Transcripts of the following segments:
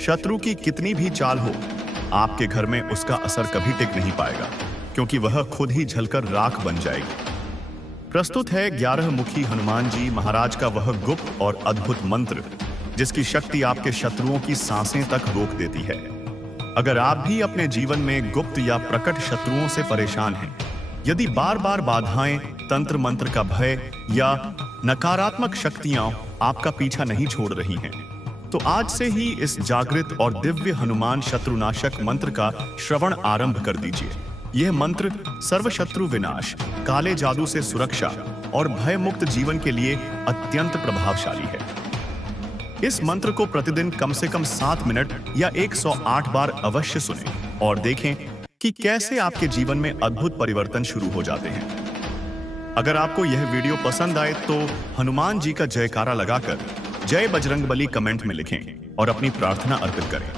शत्रु की कितनी भी चाल हो, आपके घर में उसका असर कभी टिक नहीं पाएगा, क्योंकि वह खुद ही जलकर राख बन जाएगी। प्रस्तुत है 11 मुखी हनुमान जी महाराज का वह गुप्त और अद्भुत मंत्र, जिसकी शक्ति आपके शत्रुओं की सांसें तक रोक देती है। अगर आप भी अपने जीवन में गुप्त या प्रकट शत्रुओं से परेशान हैं, यदि बार बार बाधाएं, तंत्र मंत्र का भय या नकारात्मक शक्तियां आपका पीछा नहीं छोड़ रही हैं, तो आज से ही इस जागृत और दिव्य हनुमान शत्रुनाशक मंत्र का श्रवण आरंभ कर दीजिए। यह मंत्र सर्वशत्रु विनाश, काले जादू से सुरक्षा और भय मुक्त जीवन के लिए अत्यंत प्रभावशाली है। इस मंत्र को प्रतिदिन कम से कम 7 मिनट या 108 बार अवश्य सुनें और देखें कि कैसे आपके जीवन में अद्भुत परिवर्तन शुरू हो जाते हैं। अगर आपको यह वीडियो पसंद आए तो हनुमान जी का जयकारा लगाकर जय बजरंगबली कमेंट में लिखें और अपनी प्रार्थना अर्पित करें।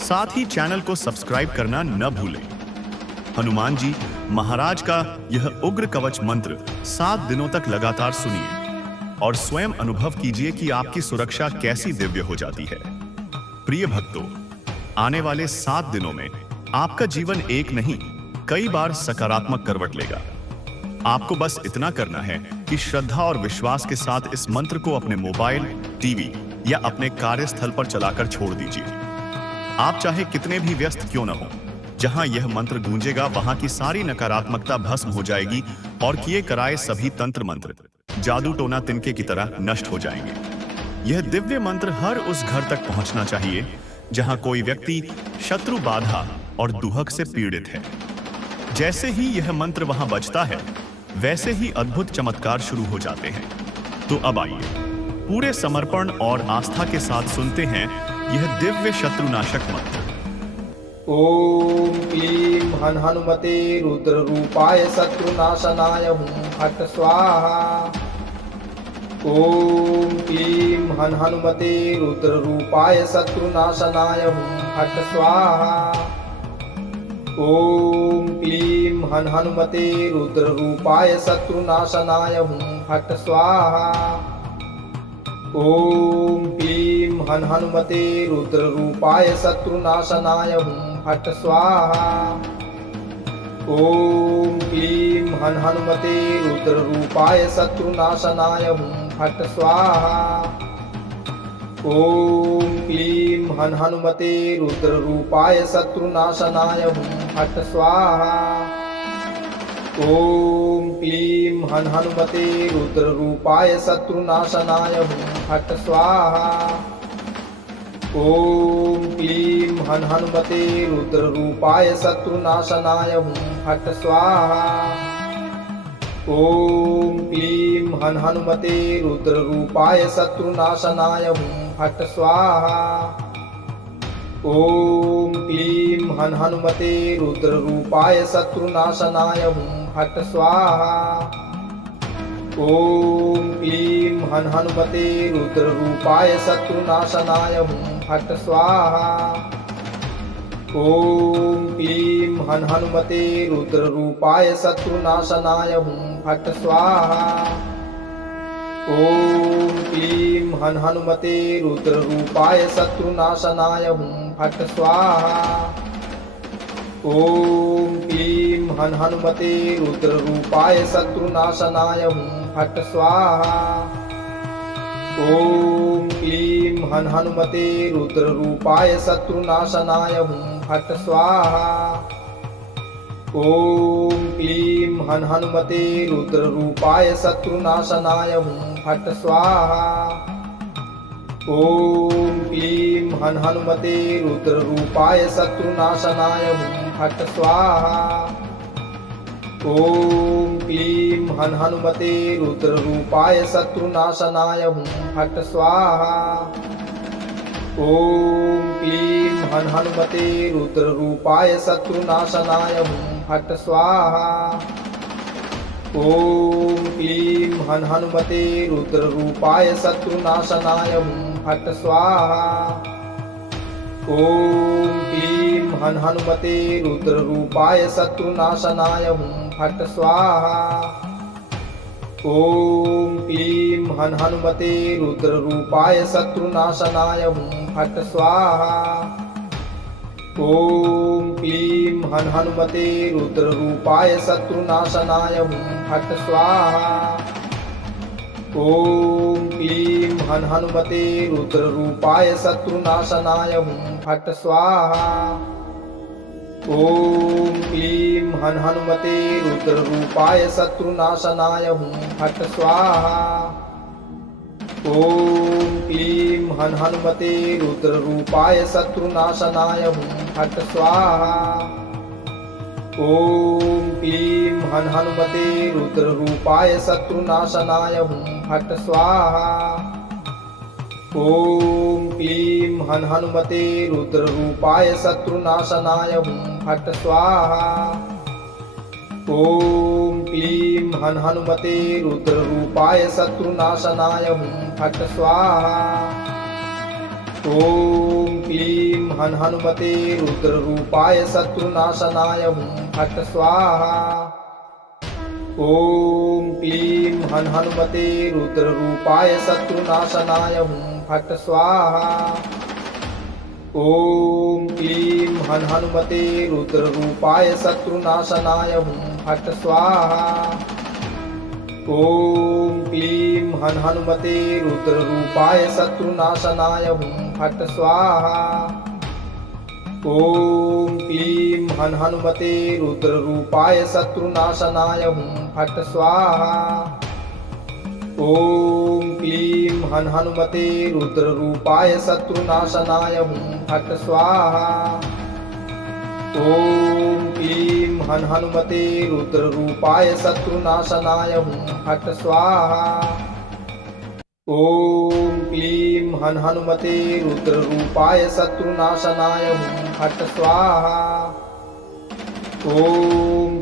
साथ ही चैनल को सब्सक्राइब करना न भूलें। हनुमान जी महाराज का यह उग्र कवच मंत्र 7 दिनों तक लगातार सुनिए और स्वयं अनुभव कीजिए कि आपकी सुरक्षा कैसी दिव्य हो जाती है। प्रिय भक्तों, आने वाले 7 दिनों में आपका जीवन एक नहीं, कई बार सकारात्मक करवट लेगा। आपको बस इतना करना है कि श्रद्धा और विश्वास के साथ इस मंत्र को अपने मोबाइल, टीवी या अपने कार्यस्थल पर चलाकर छोड़ दीजिए। आप चाहे कितने भी व्यस्त क्यों न हो, जहां यह मंत्र गूंजेगा वहां की सारी नकारात्मकता भस्म हो जाएगी और किए कराए सभी तंत्र मंत्र जादू टोना तिनके की तरह नष्ट हो जाएंगे। यह दिव्य मंत्र हर उस घर तक पहुंचना चाहिए जहां कोई व्यक्ति शत्रु बाधा और दुहक से पीड़ित है। जैसे ही यह मंत्र वहां बजता है, वैसे ही अद्भुत चमत्कार शुरू हो जाते हैं। तो अब आइए पूरे समर्पण और आस्था के साथ सुनते हैं यह दिव्य शत्रुनाशक मंत्र। ओम क्लीं हन हनुमते रुद्र रूपाय शत्रुनाशनाय हुं फट् स्वाहा। ओम क्लीं हन हनुमते रुद्र रूपाय शत्रुनाशनाय हुं फट् स्वाहा। ओम क्लीं हन हनुमते रुद्र रूपाय शत्रुनाशनाय हुं फट् स्वाहा। ओम क्लीं हन हनुमते रुद्र रूपाय शत्रुनाशनाय हुं फट् स्वाहा। ओम क्लीं हन हनुमते रुद्र रूपाय शत्रुनाशनाय हुं फट् स्वाहा। ओम क्लीं हन हनुमते रुद्र रूपाय शत्रुनाशनाय हुं फट् स्वाहा। ओम क्लीं हन हनुमते रुद्र रूपाय शत्रुनाशनाय हुं फट् स्वाहा। ओम क्लीं हन हनुमते रुद्र रूपाय शत्रुनाशनाय हुं फट् स्वाहा। ओम क्लीं हन हनुमते रुद्र रूपाय शत्रुनाशनाय हुं फट् स्वाहा। ओम क्लीं हन हनुमते रुद्र रूपाय शत्रुनाशनाय हुं फट् स्वाहा। ओम क्लीं हन हनुमते रुद्र रूपाय शत्रुनाशनाय हुं फट् स्वाहा। ओम क्लीं हन हनुमते रुद्र रूपाय शत्रुनाशनाय हुं फट् स्वाहा। ओम क्लीं हन हनुमते रुद्र रूपाय शत्रुनाशनाय हुं फट् स्वाहा। ओम क्लीं हन हनुमते रुद्र रूपाय शत्रुनाशनाय हुं फट् स्वाहा। ओम क्लीं हन हनुमते रुद्र रूपाय शत्रुनाशनाय हुं फट् स्वाहा। ओम क्लीं हन हनुमते रुद्र रूपाय शत्रुनाशनाय हुं फट् स्वाहा। ओम क्लीं हन हनुमते रुद्र रूपाय शत्रुनाशनाय हुं फट् स्वाहा। ओम क्लीं हन हनुमते रुद्र रूपाय शत्रुनाशनाय हुं फट् स्वाहा। ओम क्लीं हन हनुमते रुद्र रूपाय शत्रुनाशनाय हुं फट् स्वाहा। ओम क्लीं हन हनुमते रुद्र रूपाय शत्रुनाशनाय हुं फट् स्वाहा। ओम क्लीं हन हनुमते रुद्र रूपाय शत्रुनाशनाय हुं फट् स्वाहा। ॐ क्लीं हन् हनुमते रुद्ररूपाय शत्रुनाशनाय हुं फट् स्वाहा। ॐ क्लीं हन् हनुमते रुद्ररूपाय शत्रुनाशनाय हुं फट् स्वाहा। ॐ क्लीं हन् हनुमते रुद्ररूपाय शत्रुनाशनाय हुं फट् स्वाहा। ॐ क्लीं हन् हनुमते रुद्ररूपाय शत्रुनाशनाय हुं फट् स्वाहा। ॐ क्लीं हन् हनुमते रुद्ररूपाय शत्रुनाशनाय हुं फट् स्वाहा। ॐ क्लीं हन् हनुमते रुद्ररूपाय शत्रुनाशनाय हुं फट् स्वाहा। ॐ क्लीं हन् हनुमते रुद्ररूपाय शत्रुनाशनाय हुं फट् स्वाहा। ॐ क्लीं हन् हनुमते रुद्ररूपाय शत्रुनाशनाय हुं फट् स्वाहा। ॐ क्लीं हन् हनुमते रुद्ररूपाय शत्रुनाशनाय हुं फट् स्वाहा। ॐ क्लीं हन् हनुमते रुद्ररूपाय शत्रुनाशनाय हुं फट् स्वाहा। ॐ क्लीं हन् हनुमते रुद्ररूपाय शत्रुनाशनाय हुं फट् स्वाहा। ॐ क्लीं हन् हनुमते रुद्ररूपाय शत्रुनाशनाय हुं फट् स्वाहा। ॐ क्लीं हन् हनुमते रुद्ररूपाय शत्रुनाशनाय हुं फट् स्वाहा। ॐ क्लीं हन् हनुमते रुद्ररूपाय शत्रुनाशनाय हुं फट् स्वाहा। ॐ क्लीं हन् हनुमते रुद्ररूपाय शत्रुनाशनाय हुं फट् स्वाहा। ॐ क्लीं हन् हनुमते रुद्ररूपाय शत्रुनाशनाय हुं फट् स्वाहा। ॐ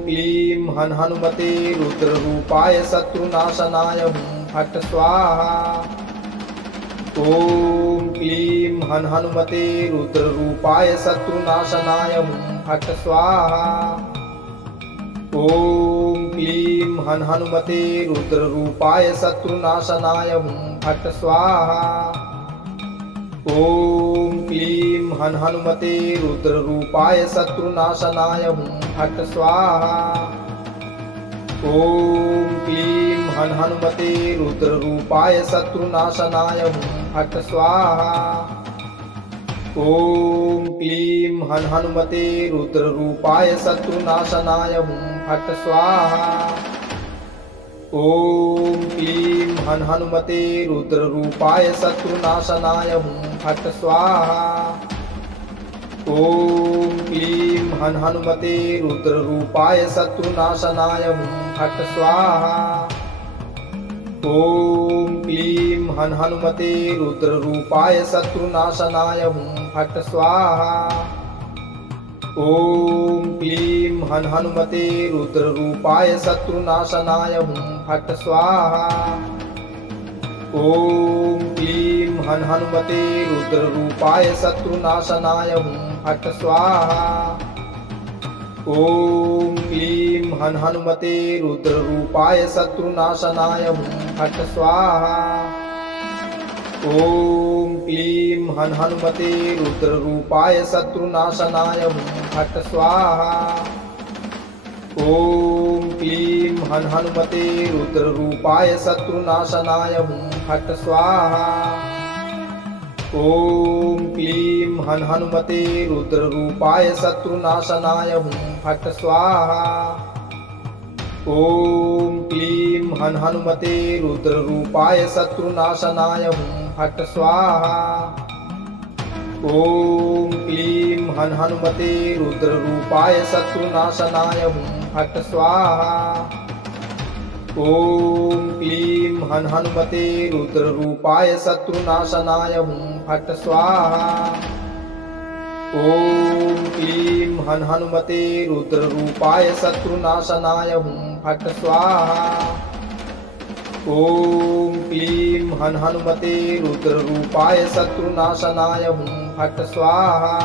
क्लीं हन् हनुमते रुद्ररूपाय शत्रुनाशनाय हुं फट् स्वाहा। ॐ क्लीं हन् हनुमते रुद्ररूपाय शत्रुनाशनाय हुं फट् स्वाहा। ॐ क्लीं हन् हनुमते रुद्ररूपाय शत्रुनाशनाय हुं फट् स्वाहा। ॐ क्लीं हन् हनुमते रुद्ररूपाय शत्रुनाशनाय हुं फट् स्वाहा। ॐ क्लीं हन् हनुमते रुद्ररूपाय शत्रुनाशनाय हुं फट् स्वाहा। ॐ क्लीं हन् हनुमते रुद्ररूपाय शत्रुनाशनाय हुं फट् स्वाहा। ॐ क्लीं हन् हनुमते रुद्ररूपाय शत्रुनाशनाय हुं फट् स्वाहा। ॐ क्लीं हन् हनुमते रुद्ररूपाय शत्रुनाशनाय हुं फट् स्वाहा। ॐ क्लीं हन् हनुमते रुद्ररूपाय शत्रुनाशनाय हुं फट् स्वाहा। ॐ क्लीं हन् हनुमते रुद्ररूपाय शत्रुनाशनाय हुं फट् स्वाहा। ॐ क्लीं हन् हनुमते रुद्ररूपाय शत्रुनाशनाय हुं फट् स्वाहा। ॐ क्लीं हन् हनुमते रुद्ररूपाय शत्रुनाशनाय हुं फट् स्वाहा। ॐ क्लीं हन् हनुमते रुद्ररूपाय शत्रुनाशनाय हुं फट् स्वाहा। ॐ क्लीं हन् हनुमते रुद्ररूपाय शत्रुनाशनाय हुं फट् स्वाहा। ॐ क्लीं हन् हनुमते रुद्ररूपाय शत्रुनाशनाय हुं फट् स्वाहा। ॐ क्लीं हन् हनुमते रुद्ररूपाय शत्रुनाशनाय हुं फट् स्वाहा। ॐ क्लीं हन् हनुमते रुद्ररूपाय शत्रुनाशनाय हुं फट् स्वाहा। ॐ क्लीं हन् हनुमते रुद्ररूपाय शत्रुनाशनाय हुं फट् स्वाहा। ॐ क्लीं हन् हनुमते रुद्ररूपाय शत्रुनाशनाय हुं फट् स्वाहा। ॐ क्लीं हन् हनुमते रुद्ररूपाय शत्रुनाशनाय हुं फट् स्वाहा।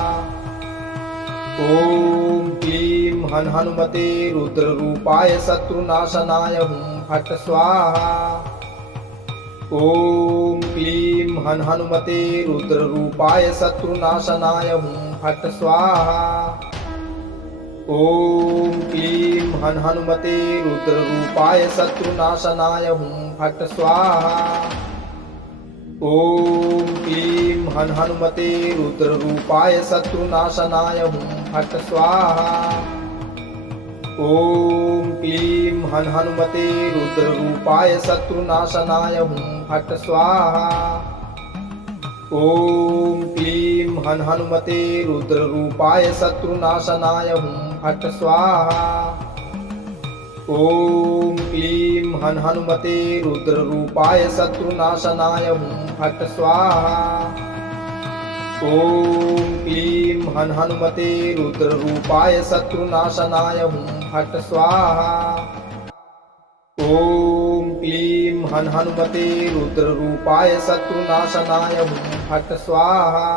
ॐ क्लीं हन् हनुमते रुद्ररूपाय शत्रुनाशनाय हुं फट् स्वाहा। ॐ क्लीं हन् हनुमते रुद्ररूपाय शत्रुनाशनाय हुं फट् स्वाहा। ॐ क्लीं हन् हनुमते रुद्ररूपाय शत्रुनाशनाय हुं फट् स्वाहा। ॐ क्लीं हन् हनुमते रुद्ररूपाय शत्रुनाशनाय हुं फट् स्वाहा। ॐ क्लीं हन् हनुमते रुद्ररूपाय शत्रुनाशनाय हुं फट् स्वाहा। ॐ क्लीं हन् हनुमते रुद्ररूपाय शत्रुनाशनाय हुं फट् स्वाहा। ॐ क्लीं हन् हनुमते रुद्ररूपाय शत्रुनाशनाय हुं फट् स्वाहा। ॐ क्लीं हन् हनुमते रुद्ररूपाय शत्रुनाशनाय हुं फट् स्वाहा। ॐ क्लीं हन् हनुमते रुद्ररूपाय शत्रुनाशनाय हुं फट् स्वाहा।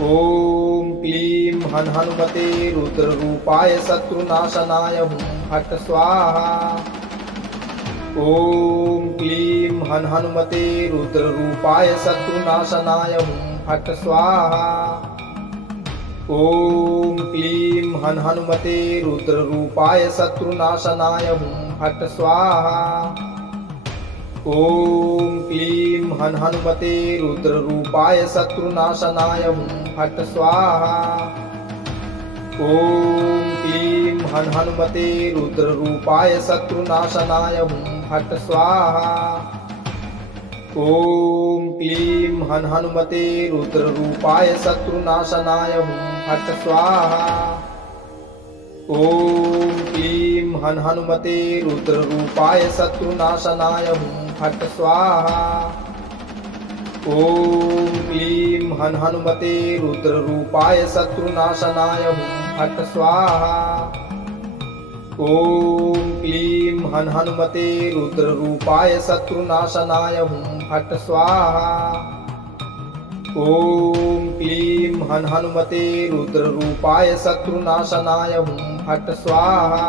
ॐ क्लीं हन् हनुमते रुद्ररूपाय शत्रुनाशनाय हुं फट् स्वाहा। ॐ क्लीं हन् हनुमते रुद्ररूपाय शत्रुनाशनाय हुं फट् स्वाहा। ॐ क्लीं हन् हनुमते रुद्ररूपाय शत्रुनाशनाय हुं फट् स्वाहा। ॐ क्लीं हन् हनुमते रुद्ररूपाय शत्रुनाशनाय हुं फट् स्वाहा। ॐ क्लीं हन् हनुमते रुद्ररूपाय शत्रुनाशनाय हुं फट् स्वाहा। ॐ क्लीं हन् हनुमते रुद्ररूपाय शत्रुनाशनाय हुं फट् स्वाहा। ॐ क्लीं हन् हनुमते रुद्ररूपाय शत्रुनाशनाय हुं फट् स्वाहा। ॐ क्लीं हन् हनुमते रुद्ररूपाय शत्रुनाशनाय हुं फट् स्वाहा। ॐ क्लीं हन् हनुमते रुद्ररूपाय शत्रुनाशनाय हुं फट् स्वाहा। ॐ क्लीं हन् हनुमते रुद्ररूपाय शत्रुनाशनाय हुं फट् स्वाहा।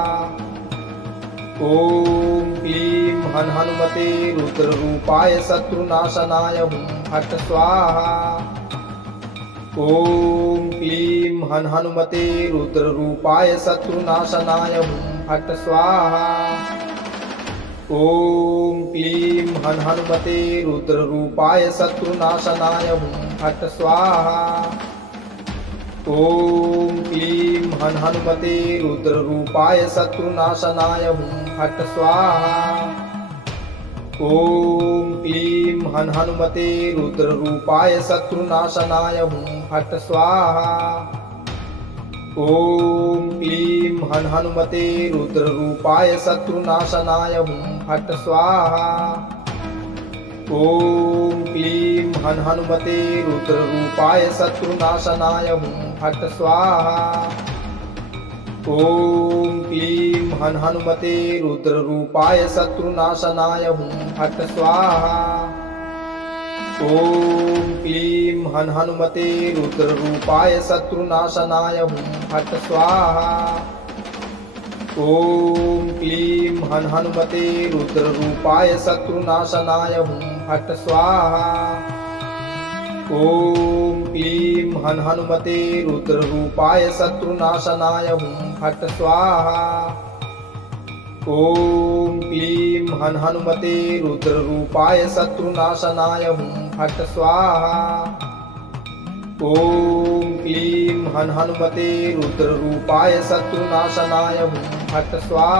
ॐ क्लीं हन् हनुमते रुद्ररूपाय शत्रुनाशनाय हुं फट् स्वाहा। ॐ क्लीं हन् हनुमते रुद्ररूपाय शत्रुनाशनाय हुं फट् स्वाहा। ॐ क्लीं हन् हनुमते रुद्ररूपाय शत्रुनाशनाय हुं फट् स्वाहा। ॐ क्लीं हन् हनुमते रुद्ररूपाय शत्रुनाशनाय हुं फट् स्वाहा। ॐ क्लीं हन् हनुमते रुद्ररूपाय शत्रुनाशनाय हुं फट् स्वाहा। ॐ क्लीं हन् हनुमते रुद्ररूपाय शत्रुनाशनाय हुं फट् स्वाहा। ॐ क्लीं हन् हनुमते रुद्ररूपाय शत्रुनाशनाय हुं फट् स्वाहा। ॐ क्लीं हन् हनुमते रुद्ररूपाय शत्रुनाशनाय हुं फट् स्वाहा। ॐ क्लीं हन् हनुमते रुद्ररूपाय शत्रुनाशनाय हुं फट् स्वाहा। ॐ क्लीं हन् हनुमते रुद्ररूपाय शत्रुनाशनाय हुं फट् स्वाहा। ॐ क्लीं हन् हनुमते रुद्ररूपाय शत्रुनाशनाय हुं फट् स्वाहा। ॐ क्लीं हन् हनुमते रुद्ररूपाय शत्रुनाशनाय हुं फट् स्वाहा। ॐ क्लीं हन् हनुमते रुद्ररूपाय शत्रुनाशनाय हुं फट् स्वाहा।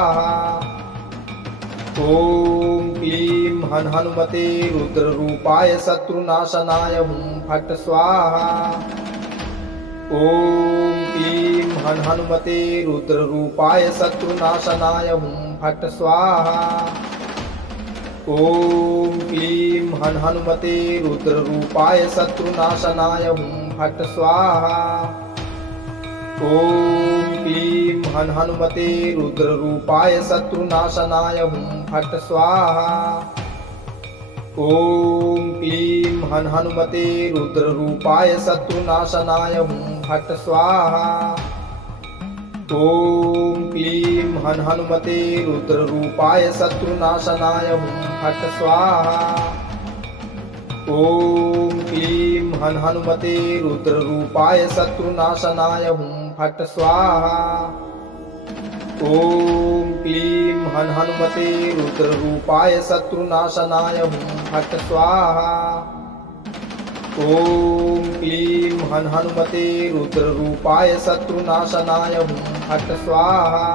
ॐ क्लीं हन् हनुमते रुद्ररूपाय शत्रुनाशनाय हुं फट् स्वाहा। ॐ क्लीं हन् हनुमते रुद्ररूपाय शत्रुनाशनाय हुं फट् स्वाहा। ॐ क्लीं हन् हनुमते रुद्ररूपाय शत्रुनाशनाय हुं फट् स्वाहा। ॐ क्लीं हन् हनुमते रुद्ररूपाय शत्रुनाशनाय हुं फट् स्वाहा। ॐ क्लीं हन् हनुमते रुद्ररूपाय शत्रुनाशनाय हुं फट् स्वाहा। ॐ क्लीं हन् हनुमते रुद्ररूपाय शत्रुनाशनाय हुं फट् स्वाहा। ॐ क्लीं हन् हनुमते रुद्ररूपाय शत्रुनाशनाय हुं फट् स्वाहा। ॐ क्लीं हन् हनुमते रुद्ररूपाय शत्रुनाशनाय हुं फट् स्वाहा। ॐ क्लीं हन् हनुमते रुद्ररूपाय शत्रुनाशनाय हुं फट् स्वाहा।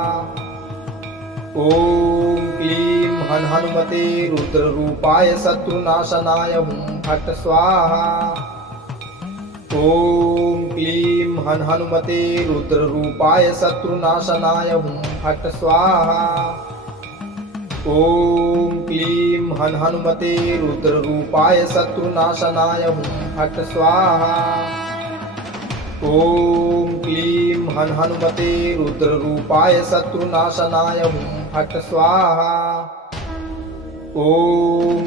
ॐ क्लीं हन् हनुमते रुद्ररूपाय शत्रुनाशनाय हुं फट् स्वाहा। ॐ क्लीं हन् हनुमते रुद्ररूपाय शत्रुनाशनाय हुं फट् स्वाहा। ॐ क्लीं हन् हनुमते रुद्ररूपाय शत्रुनाशनाय हुं फट् स्वाहा। ॐ क्लीं हन् हनुमते रुद्ररूपाय शत्रुनाशनाय हुं फट् स्वाहा। ॐ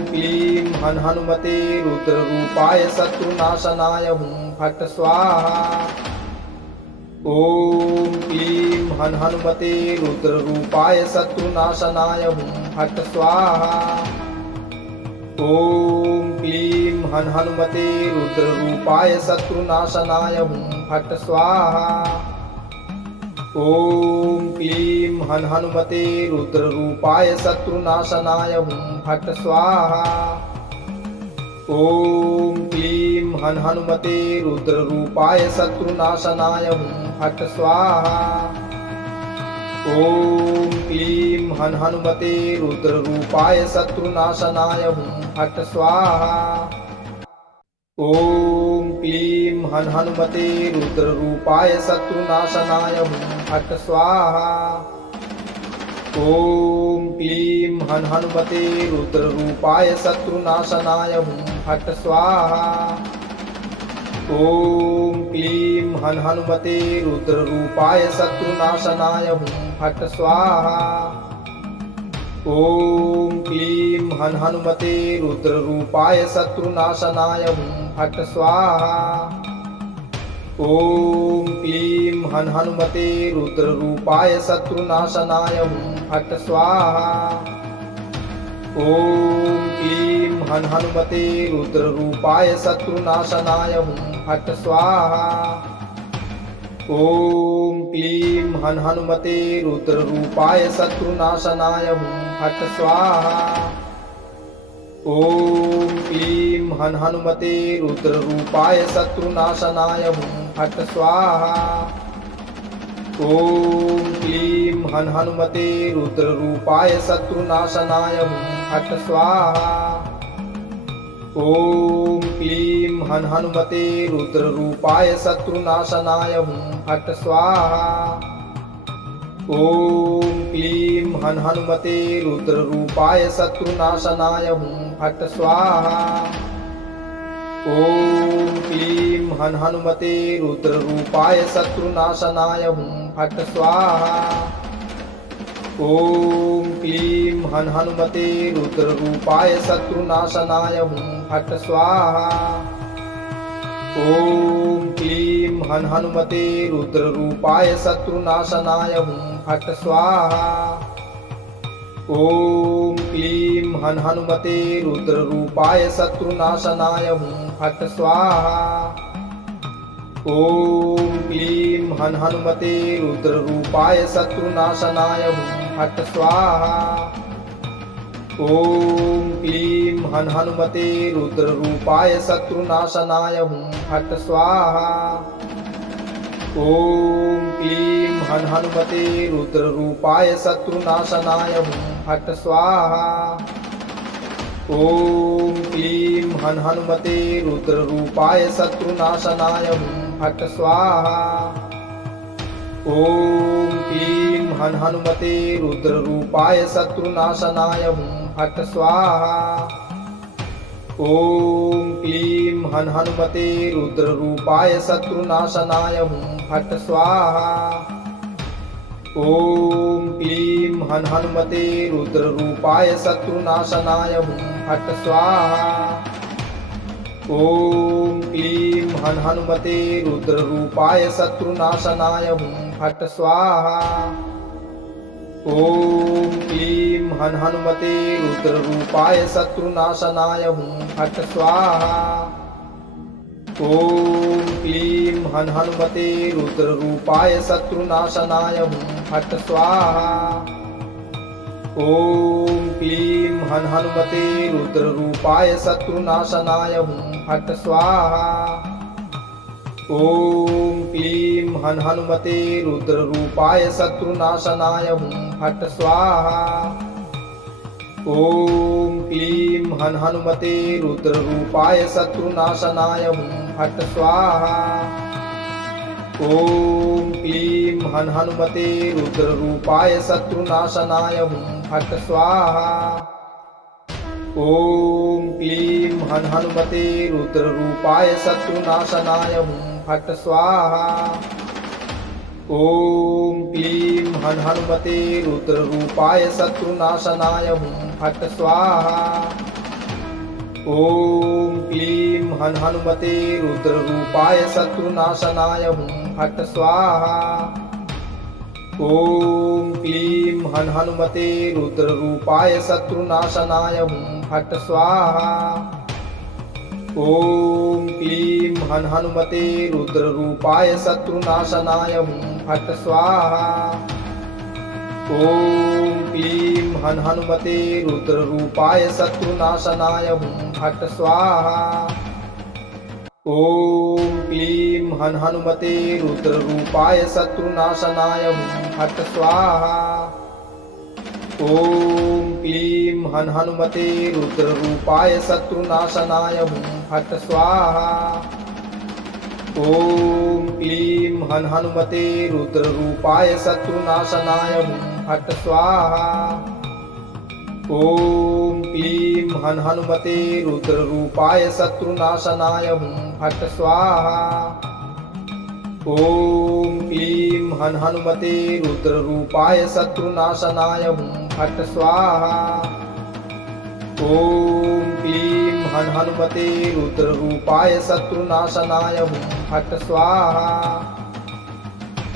क्लीं हन् हनुमते रुद्ररूपाय शत्रुनाशनाय हुं फट् स्वाहा। ॐ क्लीं हन् हनुमते रुद्ररूपाय शत्रुनाशनाय हुं फट् स्वाहा। ॐ क्लीं हन् हनुमते रुद्ररूपाय शत्रुनाशनाय हुं फट् स्वाहा। ॐ क्लीं हन् हनुमते रुद्ररूपाय शत्रुनाशनाय हुं फट् स्वाहा। ॐ क्लीं हन् हनुमते रुद्ररूपाय शत्रुनाशनाय हुं फट् स्वाहा। ॐ क्लीं हन् हनुमते रुद्ररूपाय शत्रुनाशनाय हुं फट् स्वाहा। ॐ क्लीं हन् हनुमते रुद्ररूपाय शत्रुनाशनाय हुं फट् स्वाहा। ॐ क्लीं हन् हनुमते रुद्ररूपाय शत्रुनाशनाय हुं फट् स्वाहा। ॐ क्लीं हन् हनुमते रुद्ररूपाय शत्रुनाशनाय हुं फट् स्वाहा। ॐ क्लीं हन् हनुमते रुद्ररूपाय शत्रुनाशनाय हुं फट् स्वाहा। ॐ क्लीं हन् हनुमते रुद्ररूपाय शत्रुनाशनाय हुं फट् स्वाहा। ॐ क्लीं हन् हनुमते रुद्ररूपाय शत्रुनाशनाय हुं फट् स्वाहा। ॐ क्लीं हन् हनुमते रुद्ररूपाय शत्रुनाशनाय हुं फट् स्वाहा। ॐ क्लीं हन् हनुमते रुद्ररूपाय शत्रुनाशनाय हुं फट् स्वाहा। ॐ क्लीं हन् हनुमते रुद्ररूपाय शत्रुनाशनाय हुं फट् स्वाहा। ॐ क्लीं हन् हनुमते रुद्ररूपाय शत्रुनाशनाय हुं फट् स्वाहा। ॐ क्लीं हन् हनुमते रुद्ररूपाय शत्रुनाशनाय हुं फट् स्वाहा। ॐ क्लीं हन् हनुमते रुद्ररूपाय शत्रुनाशनाय हुं फट् स्वाहा। ॐ क्लीं हन् हनुमते रुद्ररूपाय शत्रुनाशनाय हुं फट् स्वाहा। ॐ क्लीं हन् हनुमते रुद्ररूपाय शत्रुनाशनाय हुं फट् स्वाहा। ॐ क्लीं हन् हनुमते रुद्ररूपाय शत्रुनाशनाय हुं फट् स्वाहा। ॐ क्लीं हन् हनुमते रुद्ररूपाय शत्रुनाशनाय हुं फट् स्वाहा। ॐ क्लीं हन् हनुमते रुद्ररूपाय शत्रुनाशनाय हुं फट् स्वाहा। ॐ क्लीं हन् हनुमते रुद्ररूपाय शत्रुनाशनाय हुं फट् स्वाहा। ॐ क्लीं हन् हनुमते रुद्ररूपाय शत्रुनाशनाय हुं फट् स्वाहा। ॐ क्लीं हन् हनुमते रुद्ररूपाय शत्रुनाशनाय हुं फट् स्वाहा। ॐ क्लीं हन् हनुमते रुद्ररूपाय शत्रुनाशनाय हुं फट् स्वाहा। ॐ क्लीं हन् हनुमते रुद्ररूपाय शत्रुनाशनाय हुं फट् स्वाहा। ॐ क्लीं हन् हनुमते रुद्ररूपाय शत्रुनाशनाय हुं फट् स्वाहा। ॐ क्लीं हन् हनुमते रुद्ररूपाय शत्रुनाशनाय हुं फट् स्वाहा। ॐ क्लीं हन् हनुमते रुद्ररूपाय शत्रुनाशनाय हुं फट् स्वाहा। ॐ क्लीं हन् हनुमते रुद्ररूपाय शत्रुनाशनाय हुं फट् स्वाहा। ॐ क्लीं हन् हनुमते रुद्ररूपाय शत्रुनाशनाय हुं फट् स्वाहा। ॐ क्लीं हन् हनुमते रुद्ररूपाय शत्रुनाशनाय हुं फट् स्वाहा। ॐ क्लीं हन् हनुमते रुद्ररूपाय शत्रुनाशनाय हुं फट् स्वाहा। ॐ क्लीं हन् हनुमते रुद्ररूपाय शत्रुनाशनाय हुं फट् स्वाहा। ॐ क्लीं हन् हनुमते रुद्ररूपाय शत्रुनाशनाय हुं फट् स्वाहा। ॐ क्लीं हन् हनुमते रुद्ररूपाय शत्रुनाशनाय हुं फट् स्वाहा। ॐ क्लीं हन् हनुमते रुद्ररूपाय शत्रुनाशनाय हुं फट् स्वाहा। ॐ क्लीं हन् हनुमते रुद्ररूपाय शत्रुनाशनाय हुं फट् स्वाहा। ॐ क्लीं हन् हनुमते रुद्ररूपाय शत्रुनाशनाय हुं फट् स्वाहा। ॐ क्लीं हन् हनुमते रुद्ररूपाय शत्रुनाशनाय हुं फट् स्वाहा। ॐ क्लीं हन् हनुमते रुद्ररूपाय शत्रुनाशनाय हुं फट् स्वाहा। ॐ क्लीं हन् हनुमते रुद्ररूपाय शत्रुनाशनाय हुं फट् स्वाहा। ॐ क्लीं हन् हनुमते रुद्ररूपाय शत्रुनाशनाय हुं फट् स्वाहा। ॐ क्लीं हन् हनुमते रुद्ररूपाय शत्रुनाशनाय हुं फट् स्वाहा। ॐ क्लीं हन् हनुमते रुद्ररूपाय शत्रुनाशनाय हुं फट् स्वाहा।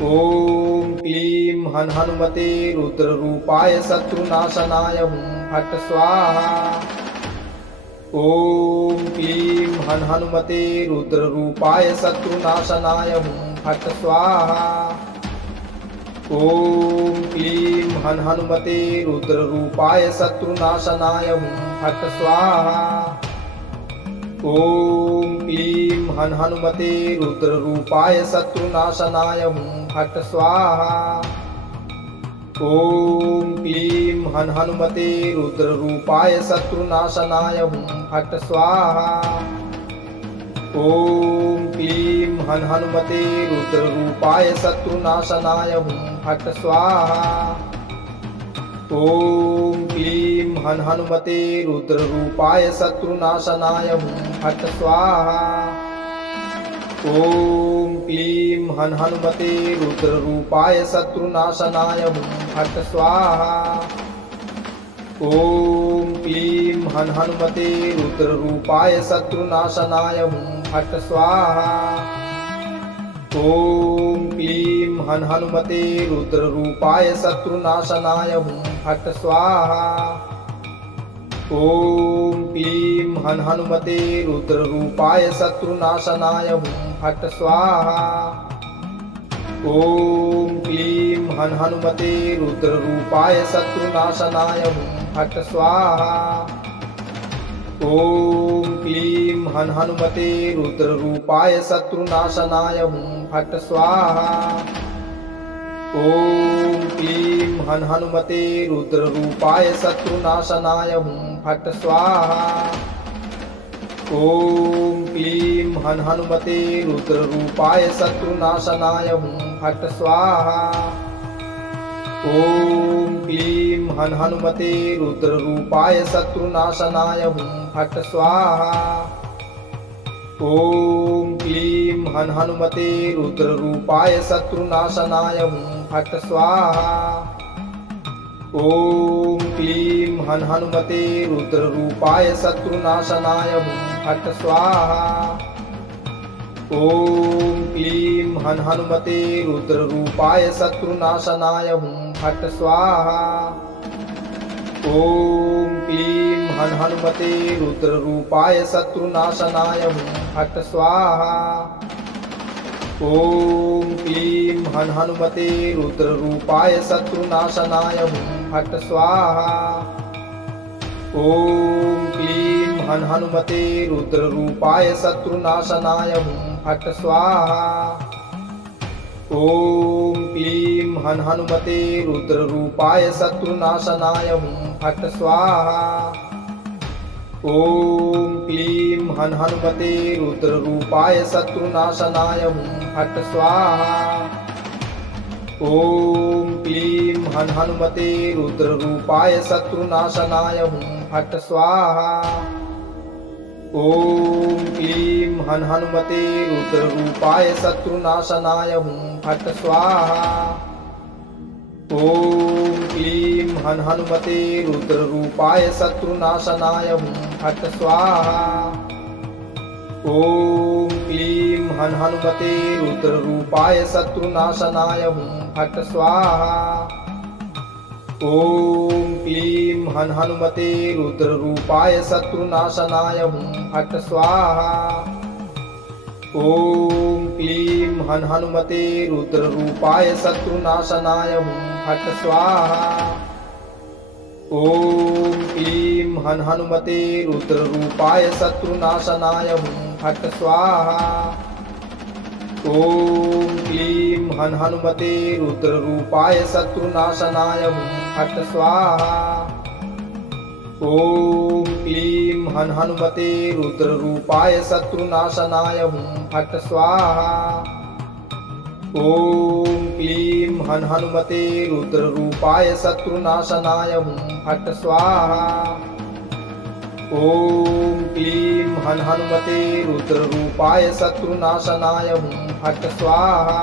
ॐ क्लीं हन् हनुमते रुद्ररूपाय शत्रुनाशनाय हुं फट् स्वाहा। ॐ क्लीं हन् हनुमते रुद्ररूपाय शत्रुनाशनाय हुं फट् स्वाहा। ॐ क्लीं हन् हनुमते रुद्ररूपाय शत्रुनाशनाय हुं फट् स्वाहा। ॐ क्लीं हन् हनुमते रुद्ररूपाय शत्रुनाशनाय हुं फट् स्वाहा। ॐ क्लीं हन् हनुमते रुद्ररूपाय शत्रुनाशनाय हुं फट् स्वाहा। ॐ क्लीं हन् हनुमते रुद्ररूपाय शत्रुनाशनाय हुं फट् स्वाहा। ॐ क्लीं हन् हनुमते रुद्ररूपाय शत्रुनाशनाय हुं फट् स्वाहा। ॐ क्लीं हन् हनुमते रुद्ररूपाय शत्रुनाशनाय हुं फट् स्वाहा। ॐ क्लीं हन् हनुमते रुद्ररूपाय शत्रुनाशनाय हुं फट् स्वाहा। ॐ क्लीं हन् हनुमते रुद्ररूपाय शत्रुनाशनाय हुं फट् स्वाहा। ॐ क्लीं हन् हनुमते रुद्ररूपाय शत्रुनाशनाय हुं फट् स्वाहा। ॐ क्लीं हन् हनुमते रुद्ररूपाय शत्रुनाशनाय हुं फट् स्वाहा। ॐ क्लीं हन् हनुमते रुद्ररूपाय शत्रुनाशनाय हुं फट् स्वाहा। ॐ क्लीं हन् हनुमते रुद्ररूपाय शत्रुनाशनाय हुं फट् स्वाहा। ॐ क्लीं हन् हनुमते रुद्ररूपाय शत्रुनाशनाय हुं फट् स्वाहा। ॐ क्लीं हन् हनुमते रुद्ररूपाय शत्रुनाशनाय हुं फट् स्वाहा। ॐ क्लीं हन् हनुमते रुद्ररूपाय शत्रुनाशनाय हुं फट् स्वाहा। ॐ क्लीं हन् हनुमते रुद्ररूपाय शत्रुनाशनाय हुं फट् स्वाहा। ॐ क्लीं हन् हनुमते रुद्ररूपाय शत्रुनाशनाय हुं फट् स्वाहा। ॐ क्लीं हन् हनुमते रुद्ररूपाय शत्रुनाशनाय हुं फट् स्वाहा। ॐ क्लीं हन् हनुमते रुद्ररूपाय शत्रुनाशनाय हुं फट् स्वाहा। ॐ क्लीं हन् हनुमते रुद्ररूपाय शत्रुनाशनाय हुं फट् स्वाहा। ॐ क्लीं हन् हनुमते रुद्ररूपाय शत्रुनाशनाय हुं फट् स्वाहा। ॐ क्लीं हन् हनुमते रुद्ररूपाय शत्रुनाशनाय हुं फट् स्वाहा। ॐ क्लीं हन् हनुमते रुद्ररूपाय शत्रुनाशनाय हुं फट् स्वाहा। ॐ क्लीं हन् हनुमते रुद्ररूपाय शत्रुनाशनाय हुं फट् स्वाहा। ॐ क्लीं हन् हनुमते रुद्ररूपाय शत्रुनाशनाय हुं फट् स्वाहा। ॐ क्लीं हन् हनुमते रुद्ररूपाय शत्रुनाशनाय हुं फट् स्वाहा। ॐ क्लीं हन् हनुमते रुद्ररूपाय शत्रुनाशनाय हुं फट् स्वाहा। ॐ क्लीं हन् हनुमते रुद्ररूपाय शत्रुनाशनाय हुं फट् स्वाहा। ॐ क्लीं हन् हनुमते रुद्ररूपाय शत्रुनाशनाय हुं फट् स्वाहा। ॐ क्लीं हन् हनुमते रुद्ररूपाय शत्रुनाशनाय हुं फट् स्वाहा। ॐ क्लीं हन् हनुमते रुद्ररूपाय शत्रुनाशनाय हुं फट् स्वाहा। ॐ क्लीं हन् हनुमते रुद्ररूपाय शत्रुनाशनाय हुं फट् स्वाहा। ॐ क्लीं हन् हनुमते रुद्ररूपाय शत्रुनाशनाय हुं फट् स्वाहा।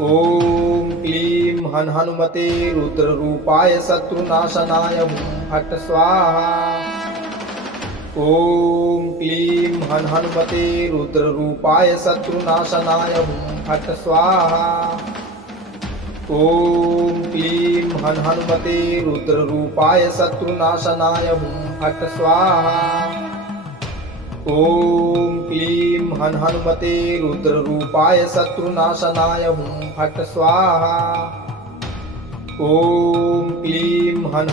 ॐ क्लीं हन् हनुमते रुद्ररूपाय शत्रुनाशनाय हुं फट् स्वाहा। ॐ क्लीं हन् हनुमते रुद्ररूपाय शत्रुनाशनाय हुं फट् स्वाहा। ॐ क्लीं हन् हनुमते रुद्ररूपाय शत्रुनाशनाय हुं फट् स्वाहा। ॐ क्लीं हन् हनुमते रुद्ररूपाय शत्रुनाशनाय हुं फट् स्वाहा। ॐ क्लीं हन्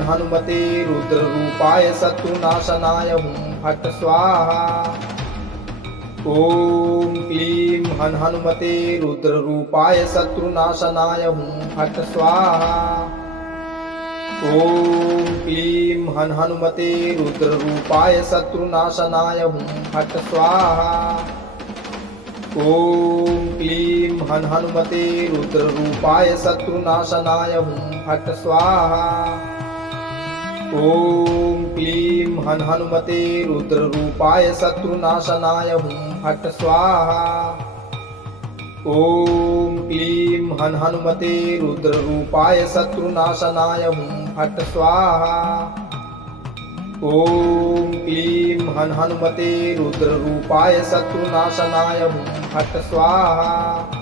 हनुमते रुद्ररूपाय शत्रुनाशनाय हुं फट् स्वाहा। ॐ क्लीं हन् हनुमते रुद्ररूपाय शत्रुनाशनाय हुं फट् स्वाहा। ॐ क्लीं हन् हनुमते रुद्ररूपाय शत्रुनाशनाय हुं फट् स्वाहा। ॐ क्लीं हन् हनुमते रुद्ररूपाय शत्रुनाशनाय हुं फट् स्वाहा। ॐ क्लीं हन् हनुमते रुद्ररूपाय शत्रुनाशनाय हुं फट् स्वाहा। ॐ क्लीं हन् हनुमते रुद्ररूपाय शत्रुनाशनाय हुं फट् स्वाहा। ॐ क्लीं हन् हनुमते रुद्ररूपाय शत्रुनाशनाय हुं फट् स्वाहा। ॐ क्लीं हन् हनुमते रुद्ररूपाय शत्रुनाशनाय हुं फट् स्वाहा।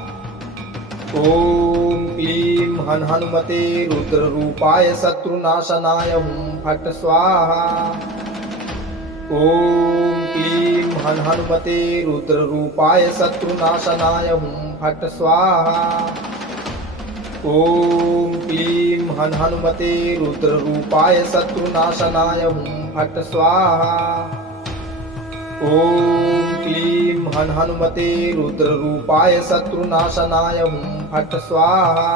ॐ क्लीं हन् हनुमते रुद्ररूपाय शत्रुनाशनाय हुं फट् स्वाहा। ॐ क्लीं हन् हनुमते रुद्ररूपाय शत्रुनाशनाय हुं फट् स्वाहा। ॐ क्लीं हन् हनुमते रुद्ररूपाय शत्रुनाशनाय हुं फट् स्वाहा। ॐ क्लीं हन् हनुमते रुद्ररूपाय शत्रुनाशनाय हुं फट् स्वाहा।